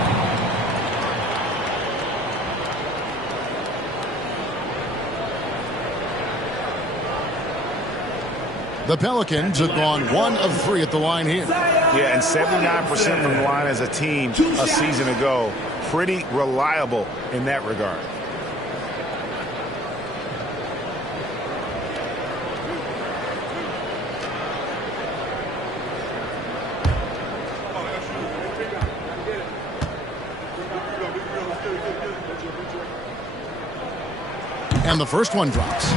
The Pelicans have gone 1 of 3 at the line here. Yeah, and 79% from the line as a team a season ago. Pretty reliable in that regard. And the first one drops.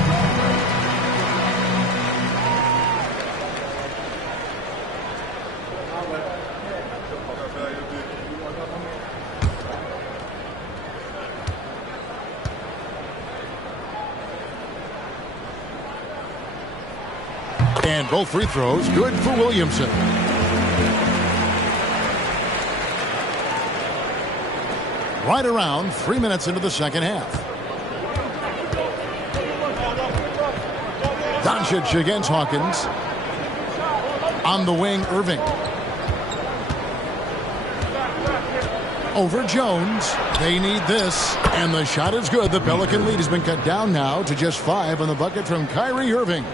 And both free throws good for Williamson. Right around 3 minutes into the second half. Doncic against Hawkins. On the wing, Irving. Over Jones. They need this. And the shot is good. The Pelican lead has been cut down now to just 5 on the bucket from Kyrie Irving.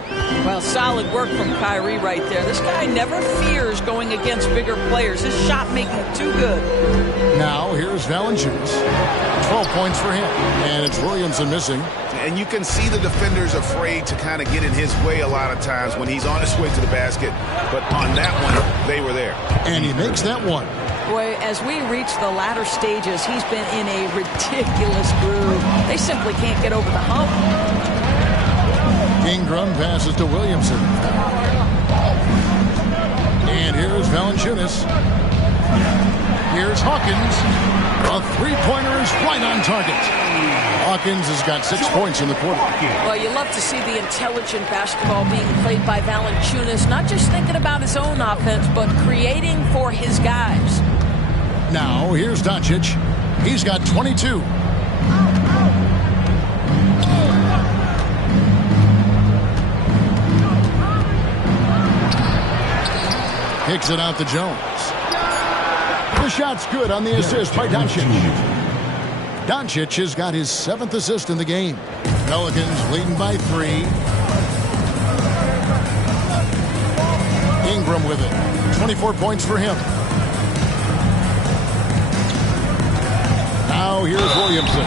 Well, solid work from Kyrie right there. This guy never fears going against bigger players. His shot making too good. Now, here's Valanciunas. 12 points for him. And it's Williamson missing. And you can see the defenders afraid to kind of get in his way a lot of times when he's on his way to the basket. But on that one, they were there. And he makes that one. Boy, as we reach the latter stages, he's been in a ridiculous groove. They simply can't get over the hump. Ingram passes to Williamson. And here's Valanciunas. Here's Hawkins. A three-pointer is right on target. Hawkins has got 6 points in the quarter. Well, you love to see the intelligent basketball being played by Valanciunas, not just thinking about his own offense, but creating for his guys. Now, here's Doncic. He's got 22. Kicks it out to Jones. The shot's good on the assist by Doncic. Doncic has got his 7th assist in the game. Pelicans leading by 3. Ingram with it. 24 points for him. Now here's Williamson.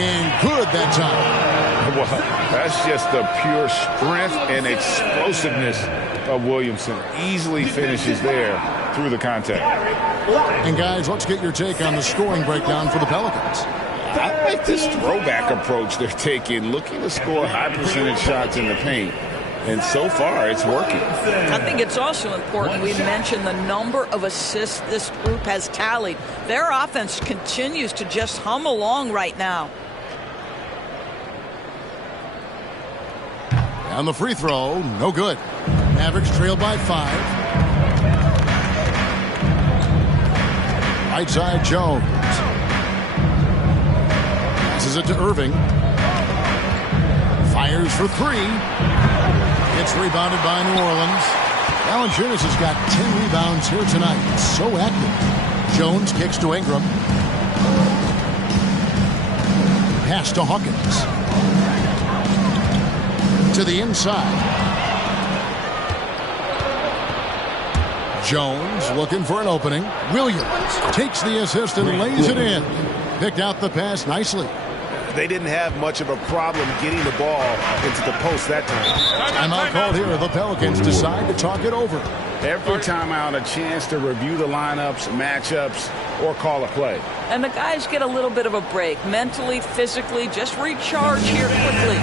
And good that time. Well, that's just the pure strength and explosiveness of Williamson. Easily finishes there through the contact. And guys, let's get your take on the scoring breakdown for the Pelicans. I like this throwback approach they're taking, looking to score high percentage shots in the paint. And so far, it's working. I think it's also important we mention the number of assists this group has tallied. Their offense continues to just hum along right now. On the free throw, no good. Mavericks trail by 5. Right side, Jones. Passes it to Irving. Fires for 3. It's rebounded by New Orleans. Valanciunas has got 10 rebounds here tonight. So active. Jones kicks to Ingram. Pass to Hawkins. To the inside. Jones looking for an opening. Williams takes the assist and lays it in. Picked out the pass nicely. They didn't have much of a problem getting the ball into the post that time. Timeout called here. The Pelicans decide to talk it over. Every timeout, a chance to review the lineups, matchups, or call a play. And the guys get a little bit of a break. Mentally, physically, just recharge here quickly.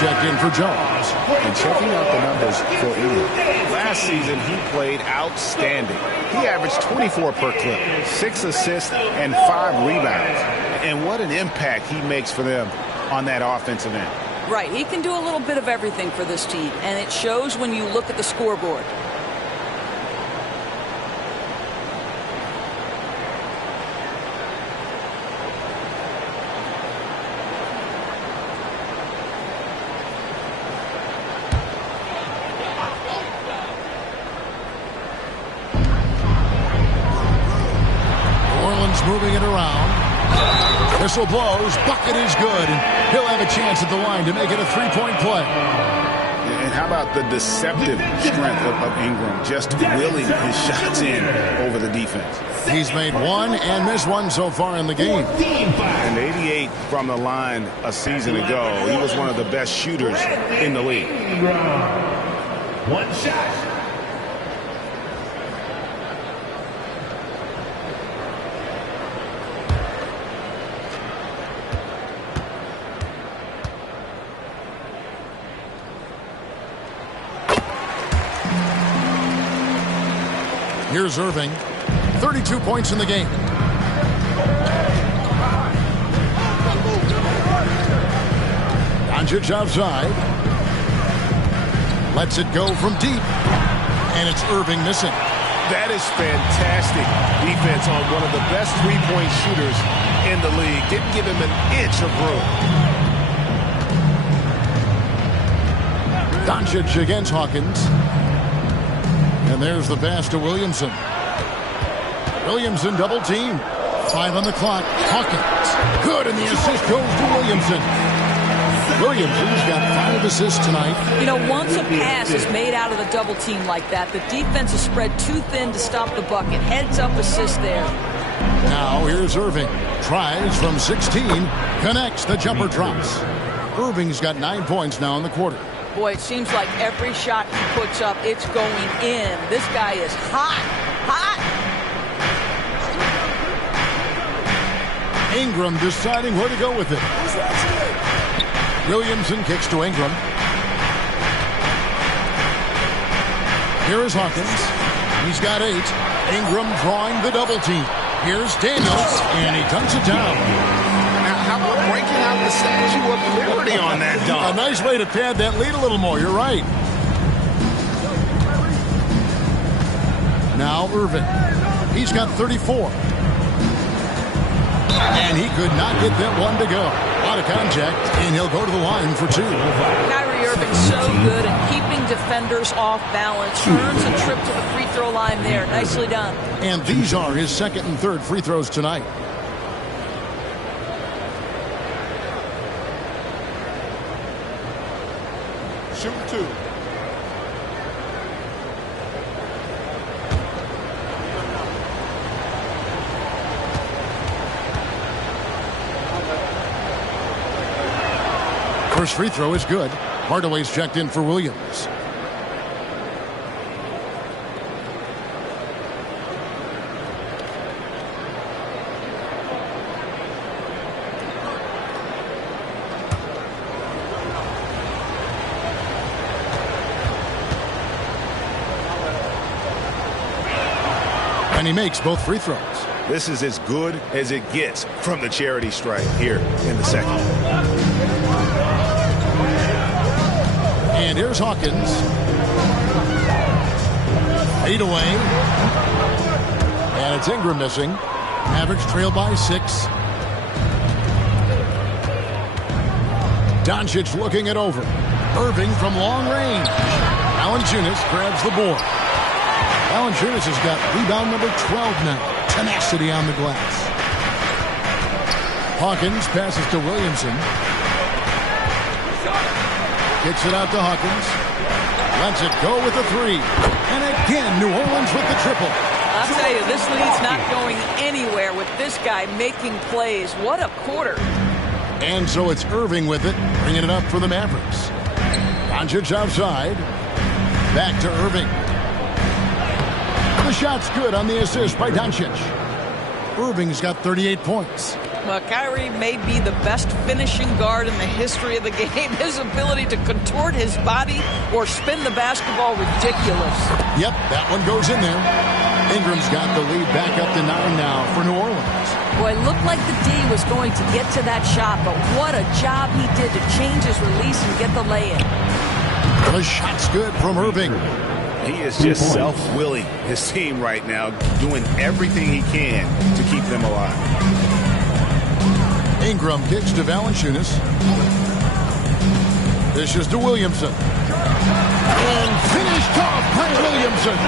Checked in for Jones. And checking out the numbers for Ingram. Last season, he played outstanding. He averaged 24 per clip, 6 assists, and 5 rebounds. And what an impact he makes for them on that offensive end. Right. He can do a little bit of everything for this team, and it shows when you look at the scoreboard. Moving it around. Whistle blows. Bucket is good. And he'll have a chance at the line to make it a three-point play. And how about the deceptive strength of Ingram, just willing his shots in over the defense. He's made 1 and missed 1 so far in the game. And 88 from the line a season ago. He was one of the best shooters in the league. 1 shot. Here's Irving. 32 points in the game. Doncic outside. Lets it go from deep. And it's Irving missing. That is fantastic defense on one of the best three-point shooters in the league. Didn't give him an inch of room. Doncic against Hawkins. And there's the pass to Williamson. Williamson double team. 5 on the clock. Hawkins. Good, and the assist goes to Williamson. Williamson's got 5 assists tonight. You know, once a pass is made out of the double team like that, the defense is spread too thin to stop the bucket. Heads up assist there. Now here's Irving. Tries from 16. Connects. The jumper drops. Irving's got 9 points now in the quarter. Boy, it seems like every shot he puts up, it's going in. This guy is hot. Hot. Ingram deciding where to go with it. Williamson kicks to Ingram. Here is Hawkins. He's got 8. Ingram drawing the double team. Here's Daniels, and he dunks it down. Now, how about breaking out the Statue of Liberty on that dunk? A nice way to pad that lead a little more. You're right. Now Irving. He's got 34. And he could not get that one to go. Out of contact, and he'll go to the line for 2. Kyrie Irving so good at keeping defenders off balance. Earns a trip to the free throw line there. Nicely done. And these are his second and third free throws tonight. Shoot 2. First free throw is good. Hardaway's checked in for Williams. And he makes both free throws. This is as good as it gets from the charity stripe here in the second. And here's Hawkins. 8 away. And it's Ingram missing. Mavericks trail by 6. Doncic looking it over. Irving from long range. Valanciunas grabs the board. Valanciunas has got rebound number 12 now. Tenacity on the glass. Hawkins passes to Williamson. Gets it out to Hawkins. Lets it go with a 3. And again, New Orleans with the triple. I'll tell you, this lead's not going anywhere with this guy making plays. What a quarter. And so it's Irving with it, bringing it up for the Mavericks. Doncic outside. Back to Irving. The shot's good on the assist by Doncic. Irving's got 38 points. Well, Kyrie may be the best finishing guard in the history of the game. His ability to contort his body or spin the basketball, ridiculous. Yep, that one goes in there. Ingram's got the lead back up to 9 now for New Orleans. Boy, it looked like the D was going to get to that shot, but what a job he did to change his release and get the lay-in. The shot's good from Irving. He is just self-willing his team right now, doing everything he can to keep them alive. Ingram kicks to Valanciunas. This is to Williamson. And finished off by Williamson.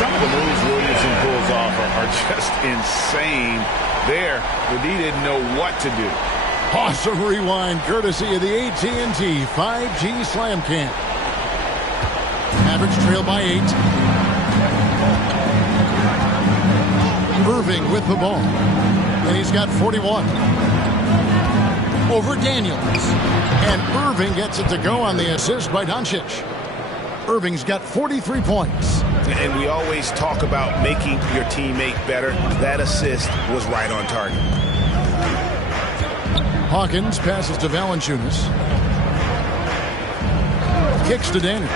Some of the moves Williamson pulls off are just insane. There, the D didn't know what to do. Awesome rewind courtesy of the AT&T 5G Slam Cam. Mavericks trail by 8. Irving with the ball. And he's got 41. Over Daniels. And Irving gets it to go on the assist by Doncic. Irving's got 43 points. And we always talk about making your teammate better. That assist was right on target. Hawkins passes to Valanciunas. Kicks to Daniels.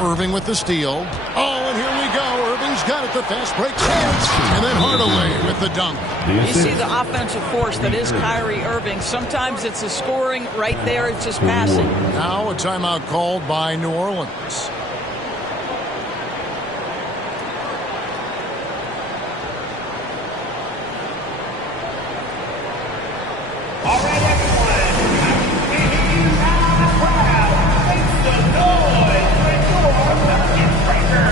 Irving with the steal. Oh, and here we go. Irving's got it, the fast break chance. And then Hardaway with the dunk. You see the offensive force that is Kyrie Irving. Sometimes it's the scoring. Right there, it's just passing. Now a timeout called by New Orleans. All right, everyone. I can hear you loud and proud. Make some noise for your bucket breaker.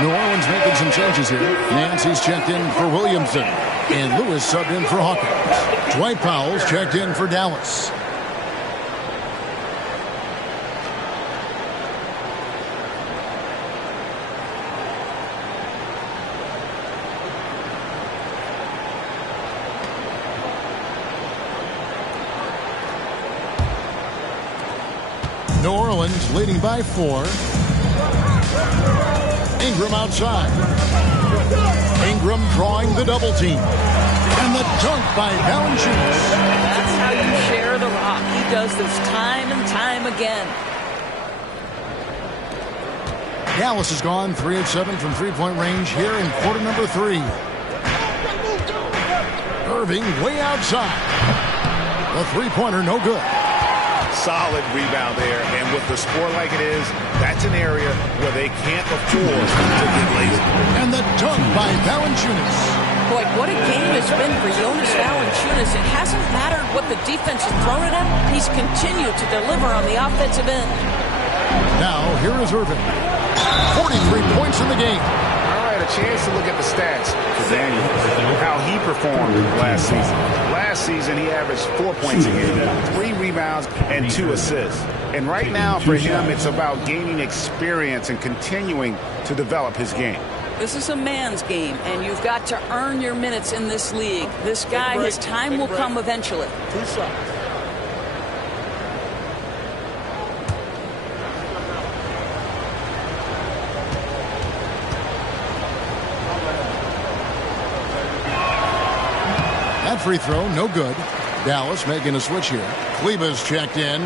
New Orleans making some changes here. Nancy's checked in for Williamson. And Lewis subbed in for Hawkins. Dwight Powell's checked in for Dallas. New Orleans leading by 4. Ingram outside. Ingram drawing the double team. And the dunk by Valanciunas. That's how you share the rock. He does this time and time again. Dallas has gone 3 of 7 from three-point range here in quarter number 3. Irving way outside. The three-pointer no good. Solid rebound there, and with the score like it is, that's an area where they can't afford to get lazy. And the dunk by Valanciunas. Boy, what a game it's been for Jonas Valanciunas. It hasn't mattered what the defense has thrown at him. He's continued to deliver on the offensive end. Now, here is Irving. 43 points in the game. All right, a chance to look at the stats for Daniel, how he performed last season. Last season, he averaged 4 points a game, 3 rebounds, and 2 assists. And right now, for him, it's about gaining experience and continuing to develop his game. This is a man's game, and you've got to earn your minutes in this league. This guy, his time will come eventually. 2 shots. That free throw, no good. Dallas making a switch here. Kleba's checked in.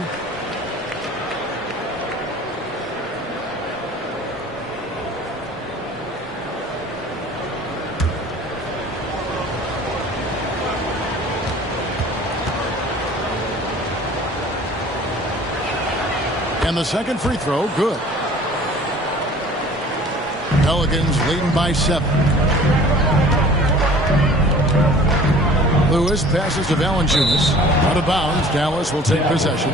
And the second free throw, good. Pelicans leading by 7. Lewis passes to Valanciunas. Out of bounds, Dallas will take possession.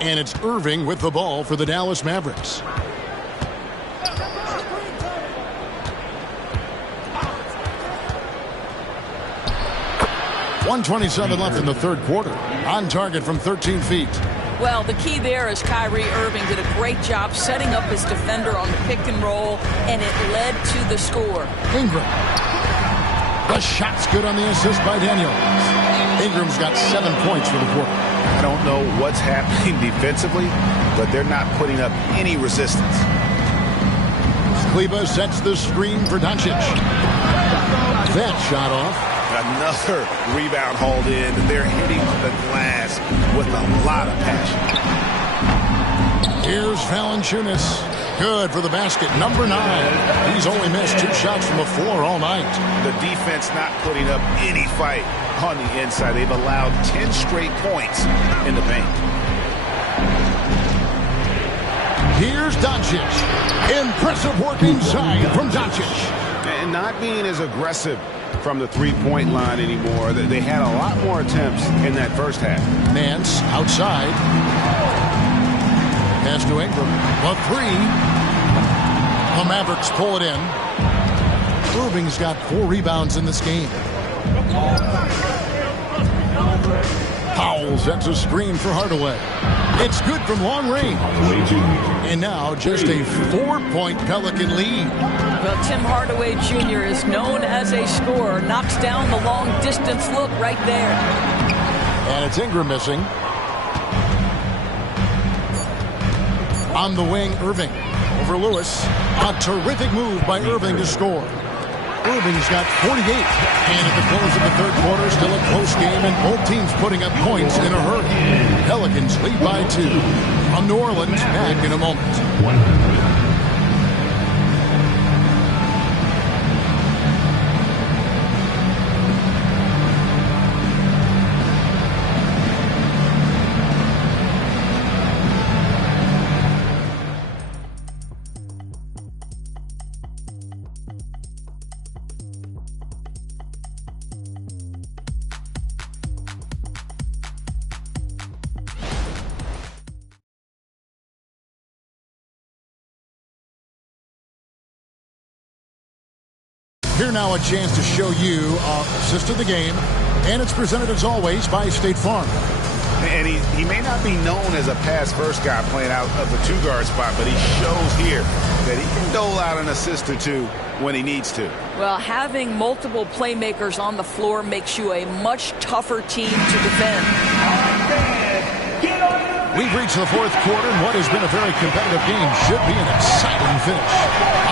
And it's Irving with the ball for the Dallas Mavericks. .127 left in the third quarter. On target from 13 feet. Well, the key there is Kyrie Irving did a great job setting up his defender on the pick and roll, and it led to the score. Ingram. The shot's good on the assist by Daniels. Ingram's got 7 points for the quarter. I don't know what's happening defensively, but they're not putting up any resistance. Kleba sets the screen for Doncic. That shot off. Another rebound hauled in, and they're hitting the glass with a lot of passion. Here's Valanciunas. Good for the basket. Number 9. He's only missed 2 shots from the floor all night. The defense not putting up any fight on the inside. They've allowed 10 straight points in the paint. Here's Doncic. Impressive work inside from Doncic. And not being as aggressive from the three-point line anymore. They had a lot more attempts in that first half. Nance outside. Pass to Ingram. A 3. The Mavericks pull it in. Irving's got 4 rebounds in this game. Powell sets a screen for Hardaway. It's good from long range. And now just a 4-point Pelican lead. Well, Tim Hardaway Jr. is known as a scorer. Knocks down the long-distance look right there. And it's Ingram missing. On the wing, Irving. Over Lewis. A terrific move by Irving to score. Irving's got 48. And at the close of the third quarter, still a close game, and both teams putting up points in a hurry. Pelicans lead by 2. From New Orleans, back in a moment. 100. Here now a chance to show you our assist of the game, and it's presented as always by State Farm. And he may not be known as a pass-first guy playing out of the 2-guard spot, but he shows here that he can dole out an assist or 2 when he needs to. Well, having multiple playmakers on the floor makes you a much tougher team to defend. We've reached the fourth quarter, and what has been a very competitive game should be an exciting finish.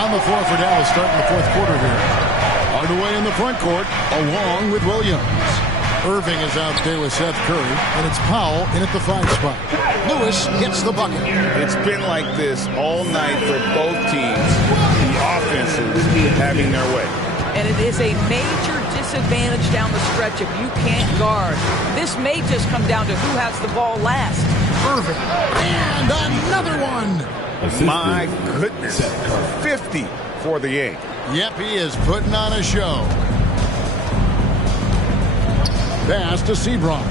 On the floor for Dallas starting the fourth quarter here. Hardaway in the front court, along with Williams. Irving is out there with Seth Curry, and it's Powell in at the 5 spot. Lewis gets the bucket. It's been like this all night for both teams. The offenses having their way. And it is a major disadvantage down the stretch if you can't guard. This may just come down to who has the ball last. Irving. And another one. My goodness. 50 for the Yank. Yep, he is putting on a show. Pass to Sebron.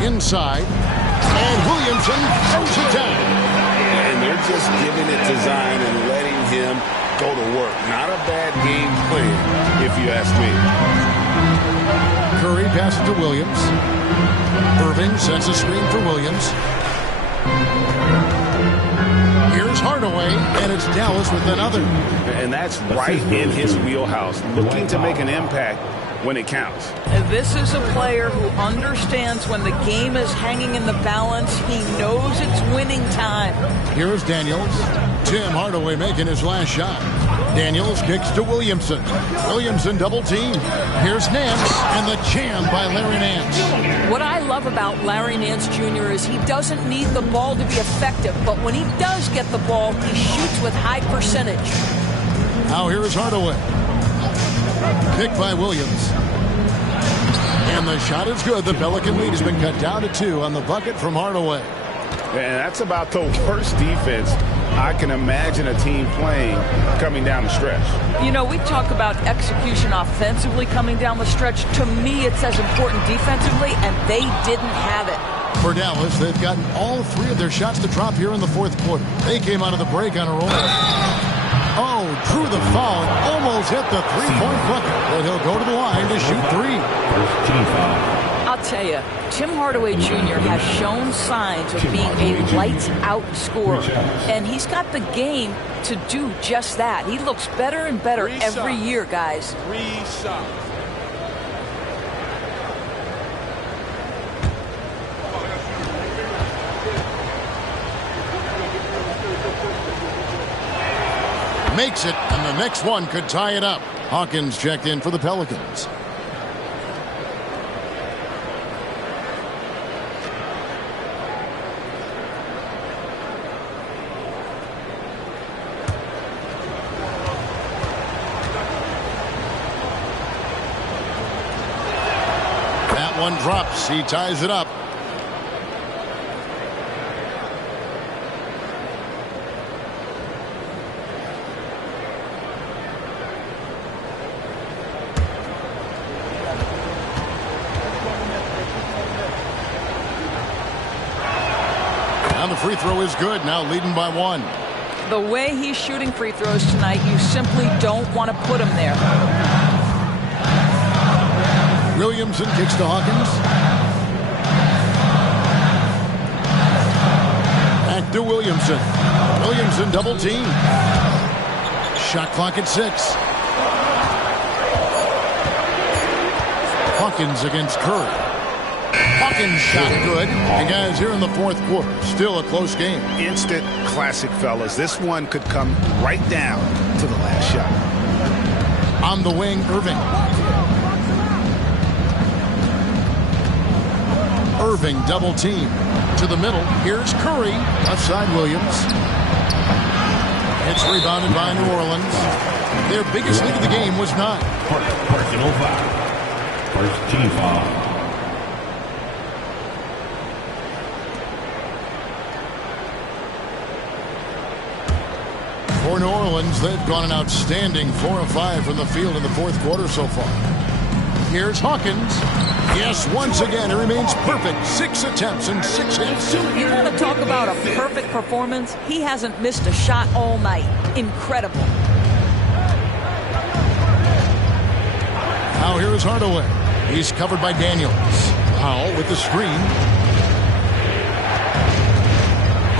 Inside. And Williamson throws it down. And they're just giving it to Zion and letting him go to work. Not a bad game plan, if you ask me. Curry passes to Williams. Irving sets a screen for Williams. Here's Hardaway, and it's Dallas with another. And that's right in his wheelhouse, looking to make an impact when it counts. This is a player who understands when the game is hanging in the balance. He knows it's winning time. Here's Daniels. Tim Hardaway making his last shot. Daniels kicks to Williamson. Williamson double team. Here's Nance, and the jam by Larry Nance. What I love about Larry Nance Jr. is he doesn't need the ball to be effective, but when he does get the ball, he shoots with high percentage. Now here is Hardaway. Picked by Williams. And the shot is good. The Pelican lead has been cut down to 2 on the bucket from Hardaway. And that's about the worst defense I can imagine a team playing coming down the stretch. You know, we talk about execution offensively coming down the stretch. To me, it's as important defensively, and they didn't have it. For Dallas, they've gotten all 3 of their shots to drop here in the fourth quarter. They came out of the break on a roll. Oh, drew the foul and almost hit the 3-point bucket. But he'll go to the line to shoot 3. I'll tell you, Tim Hardaway Jr. has shown signs of being a lights-out scorer. And he's got the game to do just that. He looks better and better every year, guys. Makes it, and the next one could tie it up. Hawkins checked in for the Pelicans. one drops. He ties it up. And the free throw is good. Now leading by one. The way he's shooting free throws tonight, you simply don't want to put him there. Williamson kicks to Hawkins. Back to Williamson. Williamson double team. Shot clock at 6. Hawkins against Curry. Hawkins shot good. And guys, here in the fourth quarter, still a close game. Instant classic, fellas. This one could come right down to the last shot. On the wing, Irving. Irving double team. To the middle. Here's Curry. Left side, Williams. It's rebounded by New Orleans. Their biggest lead of the game was 9. Personal foul. First team foul. For New Orleans, they've gone an outstanding 4 of 5 from the field in the fourth quarter so far. Here's Hawkins. Yes, once again, it remains perfect. 6 attempts and 6 hits. You want to talk about a perfect performance? He hasn't missed a shot all night. Incredible. Now here is Hardaway. He's covered by Daniels. Powell with the screen.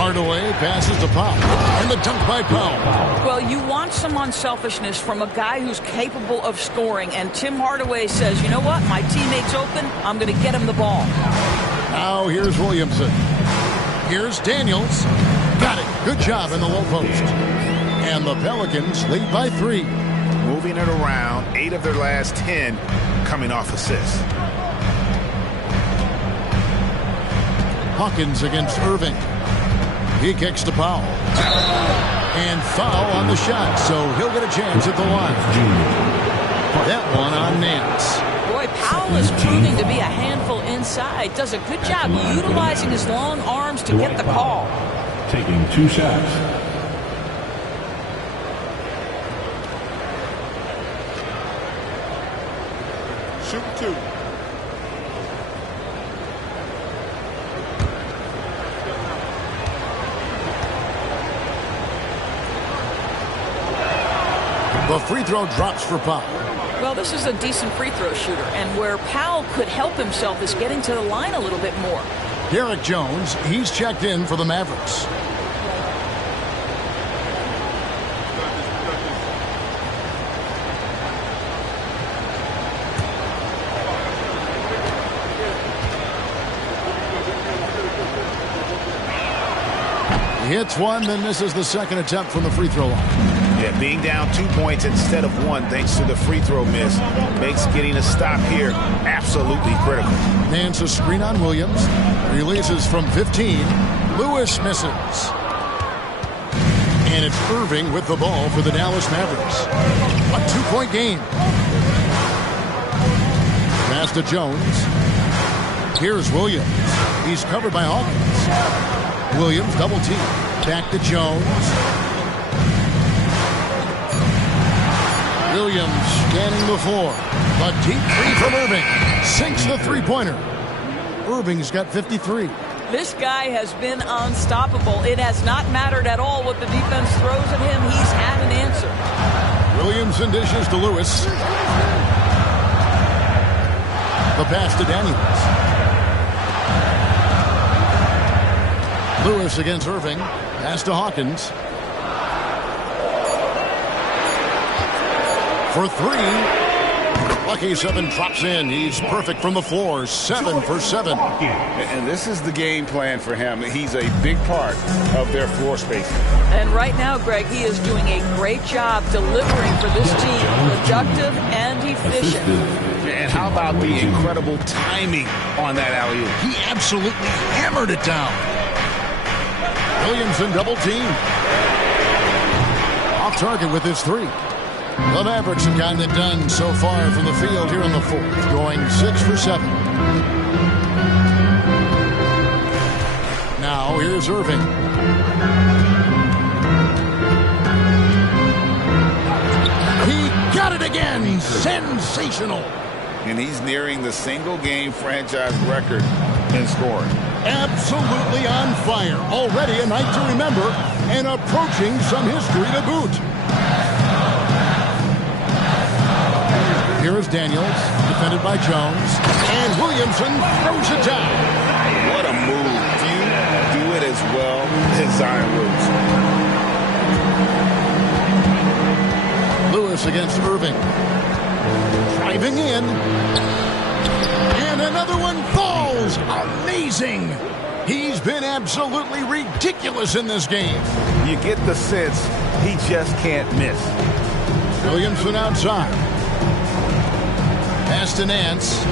Hardaway passes to Powell. And the dunk by Powell. Well, you want some unselfishness from a guy who's capable of scoring. And Tim Hardaway says, you know what? My teammate's open. I'm going to get him the ball. Now here's Williamson. Here's Daniels. Got it. Good job in the low post. And the Pelicans lead by 3. Moving it around. 8 of their last 10 coming off assists. Hawkins against Irving. He kicks to Powell. And foul on the shot, so he'll get a chance at the line. That one on Nance. Boy, Powell is proving to be a handful inside. Does a good job utilizing his long arms to get the call. Taking 2 shots. Shoot 2. The free throw drops for Powell. Well, this is a decent free throw shooter, and where Powell could help himself is getting to the line a little bit more. Derek Jones, he's checked in for the Mavericks. He hits one, then misses the second attempt from the free throw line. Yeah, being down 2 points instead of 1 thanks to the free throw miss makes getting a stop here absolutely critical. Nance a screen on Williams. Releases from 15. Lewis misses. And it's Irving with the ball for the Dallas Mavericks. A 2-point game. Pass to Jones. Here's Williams. He's covered by Hawkins. Williams double team. Back to Jones. Williams scanning the floor. A deep 3 from Irving. Sinks the three-pointer. Irving's got 53. This guy has been unstoppable. It has not mattered at all what the defense throws at him. He's had an answer. Williamson dishes to Lewis. The pass to Daniels. Lewis against Irving. Pass to Hawkins. For 3. Lucky 7 drops in. He's perfect from the floor. 7 for 7. And this is the game plan for him. He's a big part of their floor spacing. And right now, Greg, he is doing a great job delivering for this team. Productive and efficient. And how about the incredible timing on that alley-oop? He absolutely hammered it down. Williamson double team. Off target with his 3. The Mavericks have gotten it done so far from the field here in the fourth, going 6 for 7. Now here's Irving. He got it again. Sensational. And he's nearing the single-game franchise record in scoring. Absolutely on fire. Already a night to remember and approaching some history to boot. Here is Daniels, defended by Jones. And Williamson throws it down. What a move. Few do it as well as Zion Williamson. Lewis against Irving. Driving in. And another one falls. Amazing. He's been absolutely ridiculous in this game. You get the sense he just can't miss. Williamson outside. Pass to Nance.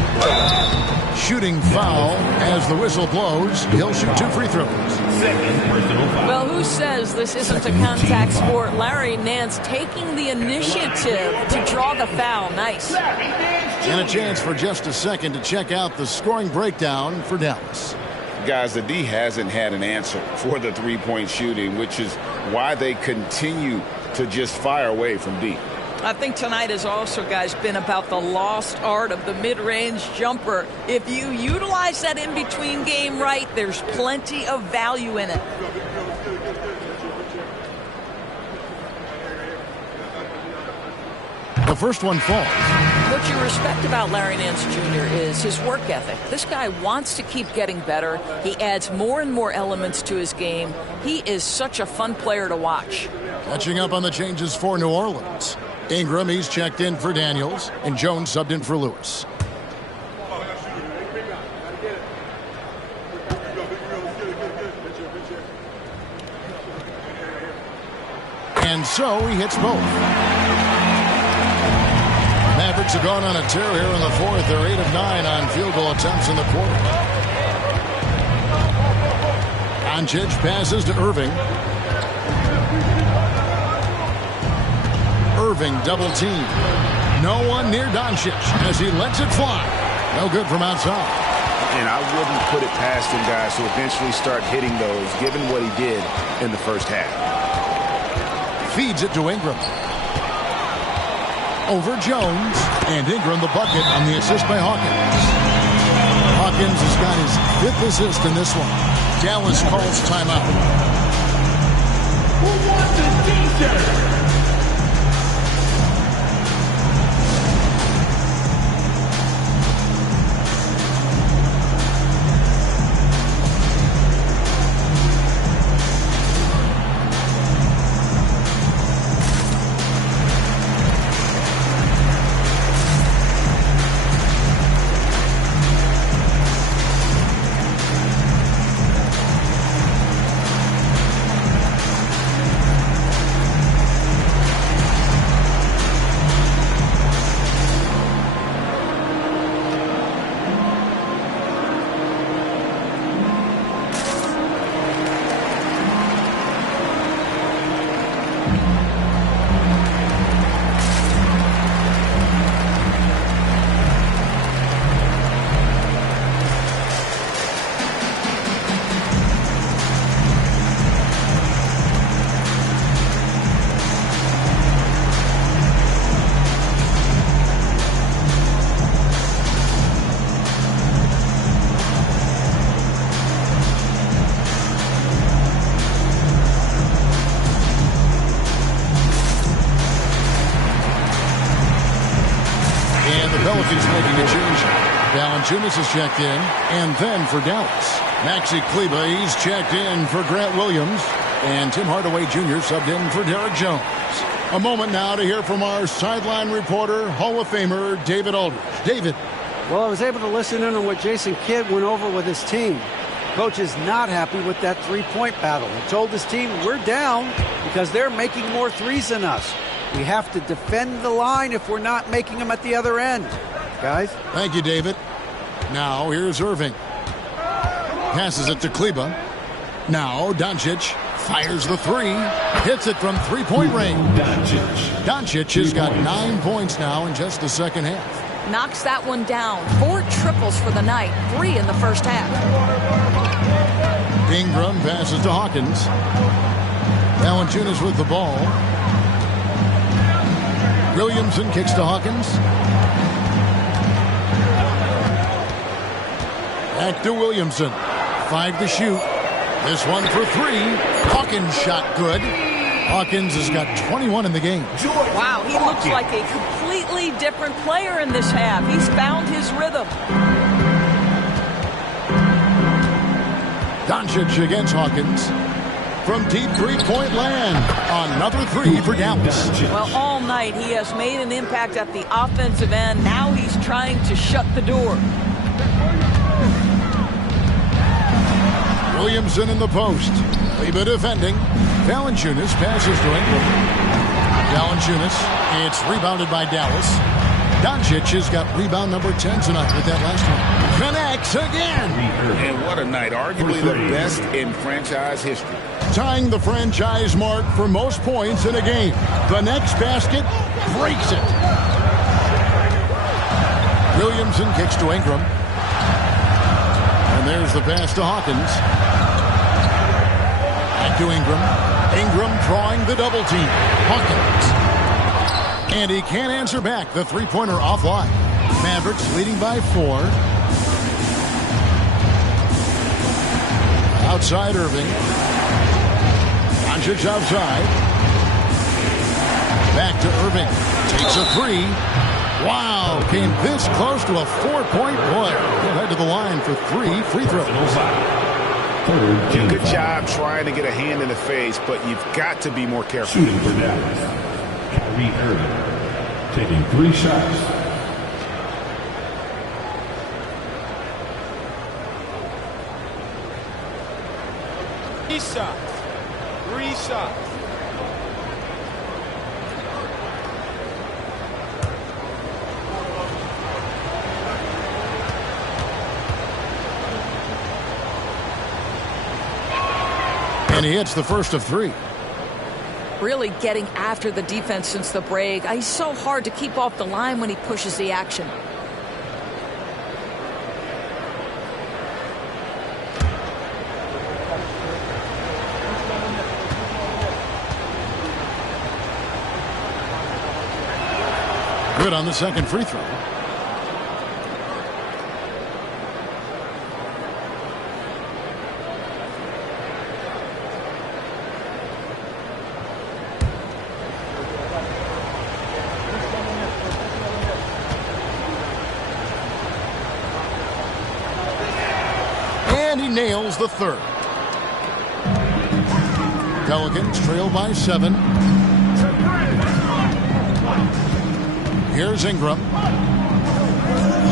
Shooting foul as the whistle blows. He'll shoot 2 free throws. Well, who says this isn't a contact sport? Larry Nance taking the initiative to draw the foul. Nice. And a chance for just a second to check out the scoring breakdown for Dallas. Guys, the D hasn't had an answer for the three-point shooting, which is why they continue to just fire away from deep. I think tonight has also, guys, been about the lost art of the mid-range jumper. If you utilize that in-between game right, there's plenty of value in it. The first one falls. What you respect about Larry Nance Jr. is his work ethic. This guy wants to keep getting better. He adds more and more elements to his game. He is such a fun player to watch. Catching up on the changes for New Orleans. Ingram, he's checked in for Daniels, and Jones subbed in for Lewis. And so he hits both. Mavericks have gone on a tear here in the fourth. They're 8 of 9 on field goal attempts in the quarter. Doncic passes to Irving. Irving double team. No one near Doncic as he lets it fly. No good from outside. And I wouldn't put it past him, guys, to eventually start hitting those, given what he did in the first half. Feeds it to Ingram. Over Jones. And Ingram the bucket on the assist by Hawkins. Hawkins has got his 5th assist in this one. Dallas calls timeout. Who wants a t-shirt? Pelicans making a change. Valanciunas is checked in. And then for Dallas, Maxi Kleber, he's checked in for Grant Williams. And Tim Hardaway Jr. subbed in for Derek Jones. A moment now to hear from our sideline reporter, Hall of Famer David Aldridge. David. Well, I was able to listen in on what Jason Kidd went over with his team. Coach is not happy with that three-point battle. He told his team, we're down because they're making more threes than us. We have to defend the line if we're not making them at the other end. Guys? Thank you, David. Now, here's Irving. Passes it to Kleber. Now, Doncic fires the three. Hits it from three-point range. Doncic has got 9 points now in just the second half. knocks that one down. 4 triples for the night, 3 in the first half. Ingram passes to Hawkins. Valanciunas with the ball. Williamson kicks to Hawkins. Back to Williamson. 5 to shoot. This one for 3. Hawkins shot good. Hawkins has got 21 in the game. Wow, he looks like a completely different player in this half. He's found his rhythm. Doncic against Hawkins. From deep three-point land. Another 3 for Dallas. Well, all night he has made an impact at the offensive end. Now he's trying to shut the door. Williamson in the post. Leba defending. Valanciunas passes to Ingram. Valanciunas. It's rebounded by Dallas. Doncic has got rebound number 10 tonight with that last one. Connects again. And what a night. Arguably the best in franchise history. Tying the franchise mark for most points in a game. The next basket breaks it. Williamson kicks to Ingram. And there's the pass to Hawkins. Back to Ingram. Ingram drawing the double team. Hawkins. And he can't answer back. The three-pointer offline. Mavericks leading by 4. Outside Irving. Doncic outside. Back to Irving. Takes a 3. Wow, came this close to a 4-point play. He'll head to the line for 3 free throws. Good job trying to get a hand in the face, but you've got to be more careful. Shooting for Dallas, Kyrie Irving, taking 3 shots. 3 shots. 3 shots. And he hits the first of 3. Really getting after the defense since the break. He's so hard to keep off the line when he pushes the action. Good on the second free throw. And he nails the third. Pelicans trail by 7. Here's Ingram.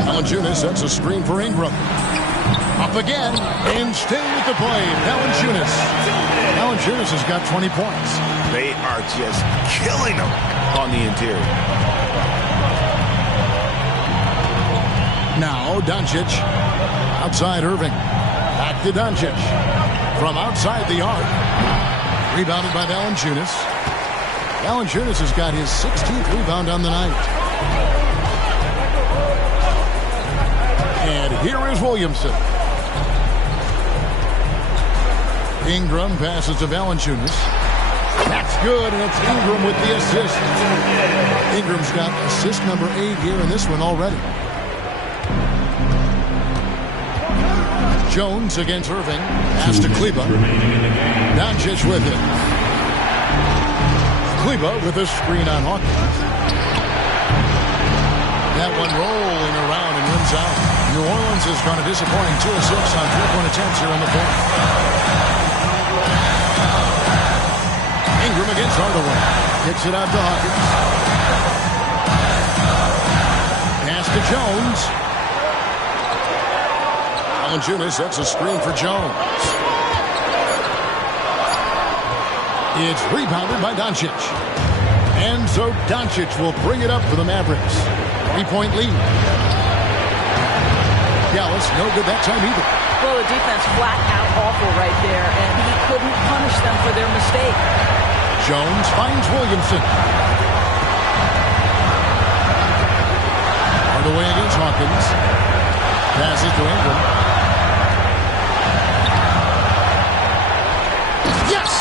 Valanciunas sets a screen for Ingram. Up again, and stay with the play. Valanciunas. Valanciunas has got 20 points. They are just killing them on the interior. Now Doncic. Outside Irving. Back to Doncic. From outside the arc. Rebounded by Valanciunas. Valanciunas has got his 16th rebound on the night. And here is Williamson. Ingram passes to Valanciunas. That's good, and it's Ingram with the assist. Ingram's got assist number 8 here in this one already. Jones against Irving. Pass to Kleba. Doncic with it. Kleba with a screen on Hawkins. That one rolling around and rims out. New Orleans has gone a disappointing 2 of 6 on 3-point attempts here in the fourth. Ingram against Hardaway. Kicks it out to Hawkins. Pass to Jones. Valanciunas sets a screen for Jones. It's rebounded by Doncic. And so Doncic will bring it up for the Mavericks. 3-point lead. Dallas, no good that time either. Well, the defense flat out awful right there, and he couldn't punish them for their mistake. Jones finds Williamson. Turned away against Hawkins. Passes to Ingram. Yes!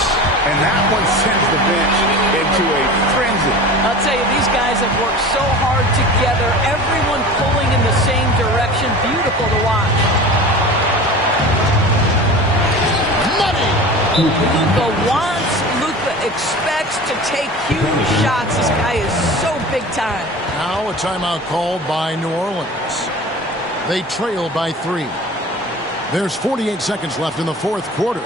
And that one sends the bench into a frenzy. I'll tell you, these guys have worked so hard together. Everyone pulling in the same direction. Beautiful to watch. Money! Luka wants, Luka expects to take huge shots. This guy is so big time. Now a timeout called by New Orleans. They trail by 3. There's 48 seconds left in the fourth quarter.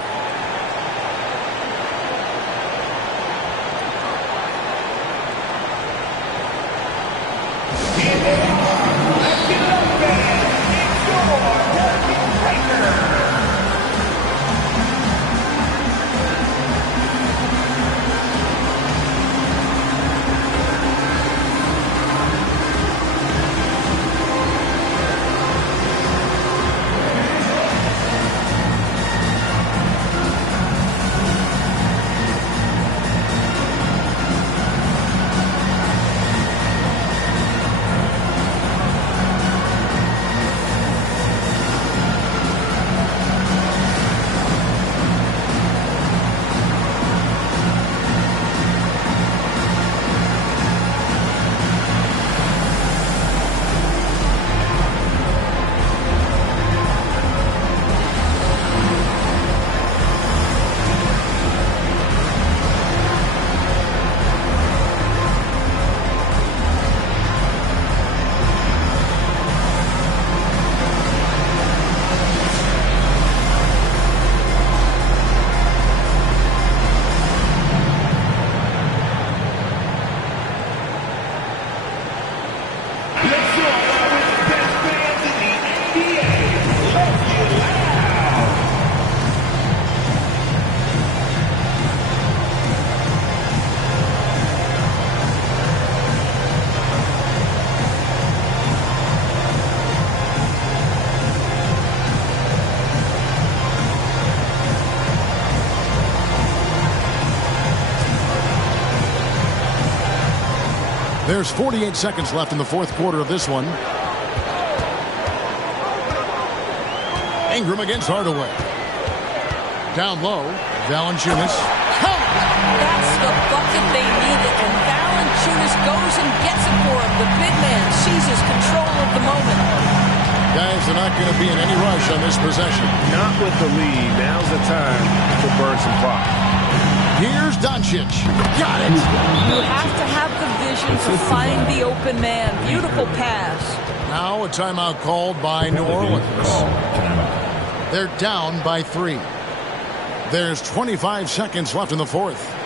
There's 48 seconds left in the fourth quarter of this one. Ingram against Hardaway. Down low, Valanciunas. That's the bucket they needed, and Valanciunas goes and gets it for him. The big man seizes control of the moment. Guys are not going to be in any rush on this possession. Not with the lead. Now's the time to burn some clock. Here's Doncic. Got it. You have to have the vision to find the open man. Beautiful pass. Now a timeout called by New Orleans. They're down by 3. There's 25 seconds left in the fourth.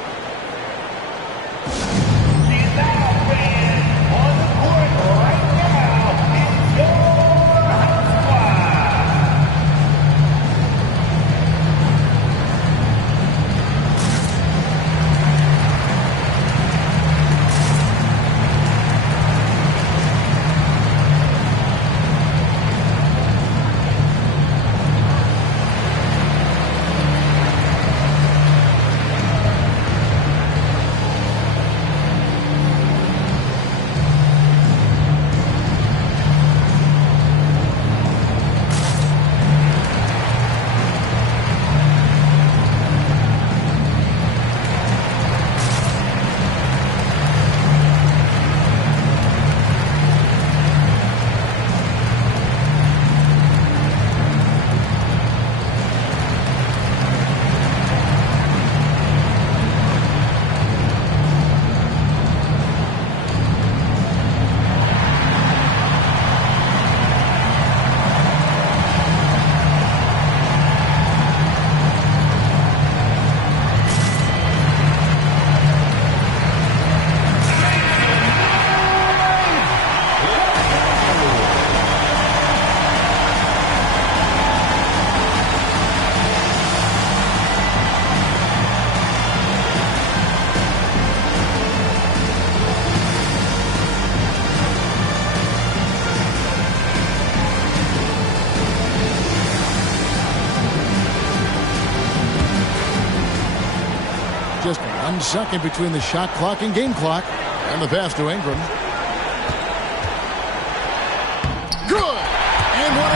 Just 1 second between the shot clock and game clock. And the pass to Ingram.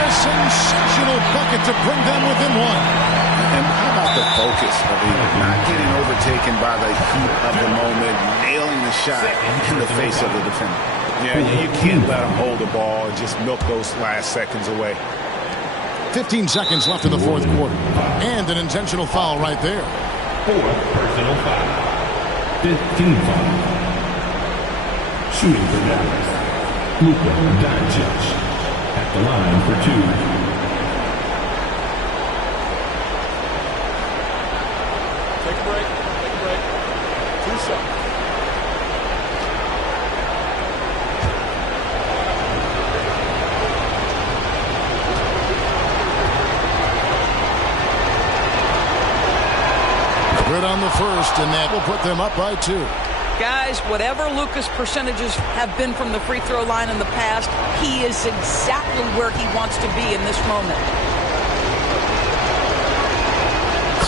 a sensational bucket to bring them within one. And how about the focus? I mean, not getting overtaken by the heat of the moment, nailing the shot in the face of the defender. Yeah, you can't let them hold the ball and just milk those last seconds away. 15 seconds left in the fourth quarter. And an intentional foul right there. Fourth personal foul. 15 foul. Shooting for Dallas, Luka Doncic at the line for 2. Take a break. Take a break. 2 shots. Good on the first, and that will put them up by 2. Guys, whatever Luka's percentages have been from the free throw line in the past, he is exactly where he wants to be in this moment.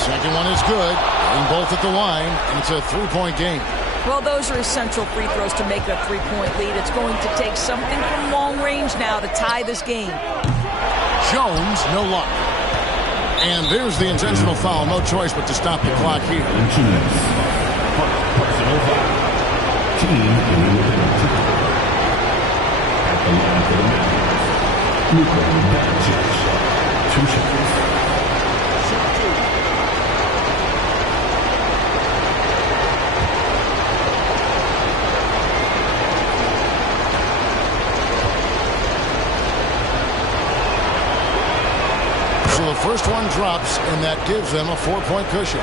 Second one is good. Getting both at the line, and it's a 3-point game. Well, those are essential free throws to make a 3-point lead. It's going to take something from long range now to tie this game. Jones, no luck. And there's the intentional foul. No choice but to stop the clock here. Personal foul. Team in the penalty. At the line for the Mavericks, Luka Doncic. 2 shots. So the first one drops, and that gives them a 4-point cushion.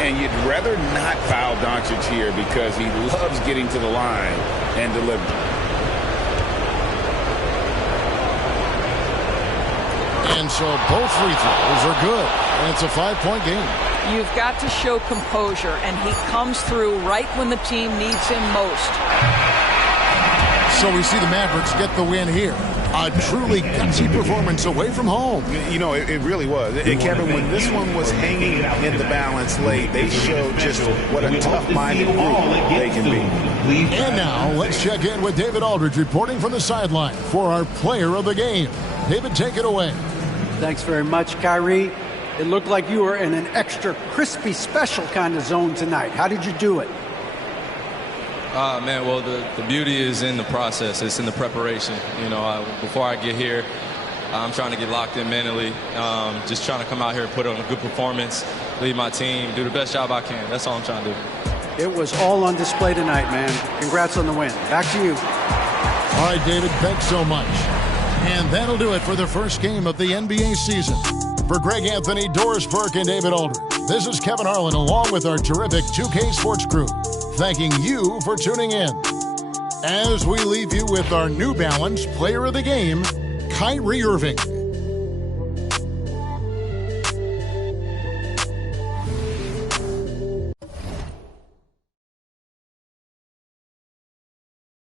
And you'd rather not foul Doncic here because he loves getting to the line and delivering. And so both free throws are good, and it's a 5-point game. You've got to show composure, and he comes through right when the team needs him most. So we see the Mavericks get the win here. A truly gutsy performance away from home. You know, it really was. And Kevin, when this one was hanging in the balance late, they showed just what a tough-minded group they can be. And now, let's check in with David Aldridge reporting from the sideline for our player of the game. David, take it away. Thanks very much, Kyrie. It looked like you were in an extra crispy special kind of zone tonight. How did you do it? Man, well, the beauty is in the process. It's in the preparation. You know, before I get here, I'm trying to get locked in mentally. Just trying to come out here and put on a good performance, lead my team, do the best job I can. That's all I'm trying to do. It was all on display tonight, man. Congrats on the win. Back to you. All right, David, thanks so much. And that'll do it for the first game of the NBA season. For Greg Anthony, Doris Burke, and David Aldridge, this is Kevin Harlan along with our terrific 2K Sports crew, thanking you for tuning in. As we leave you with our New Balance Player of the Game, Kyrie Irving.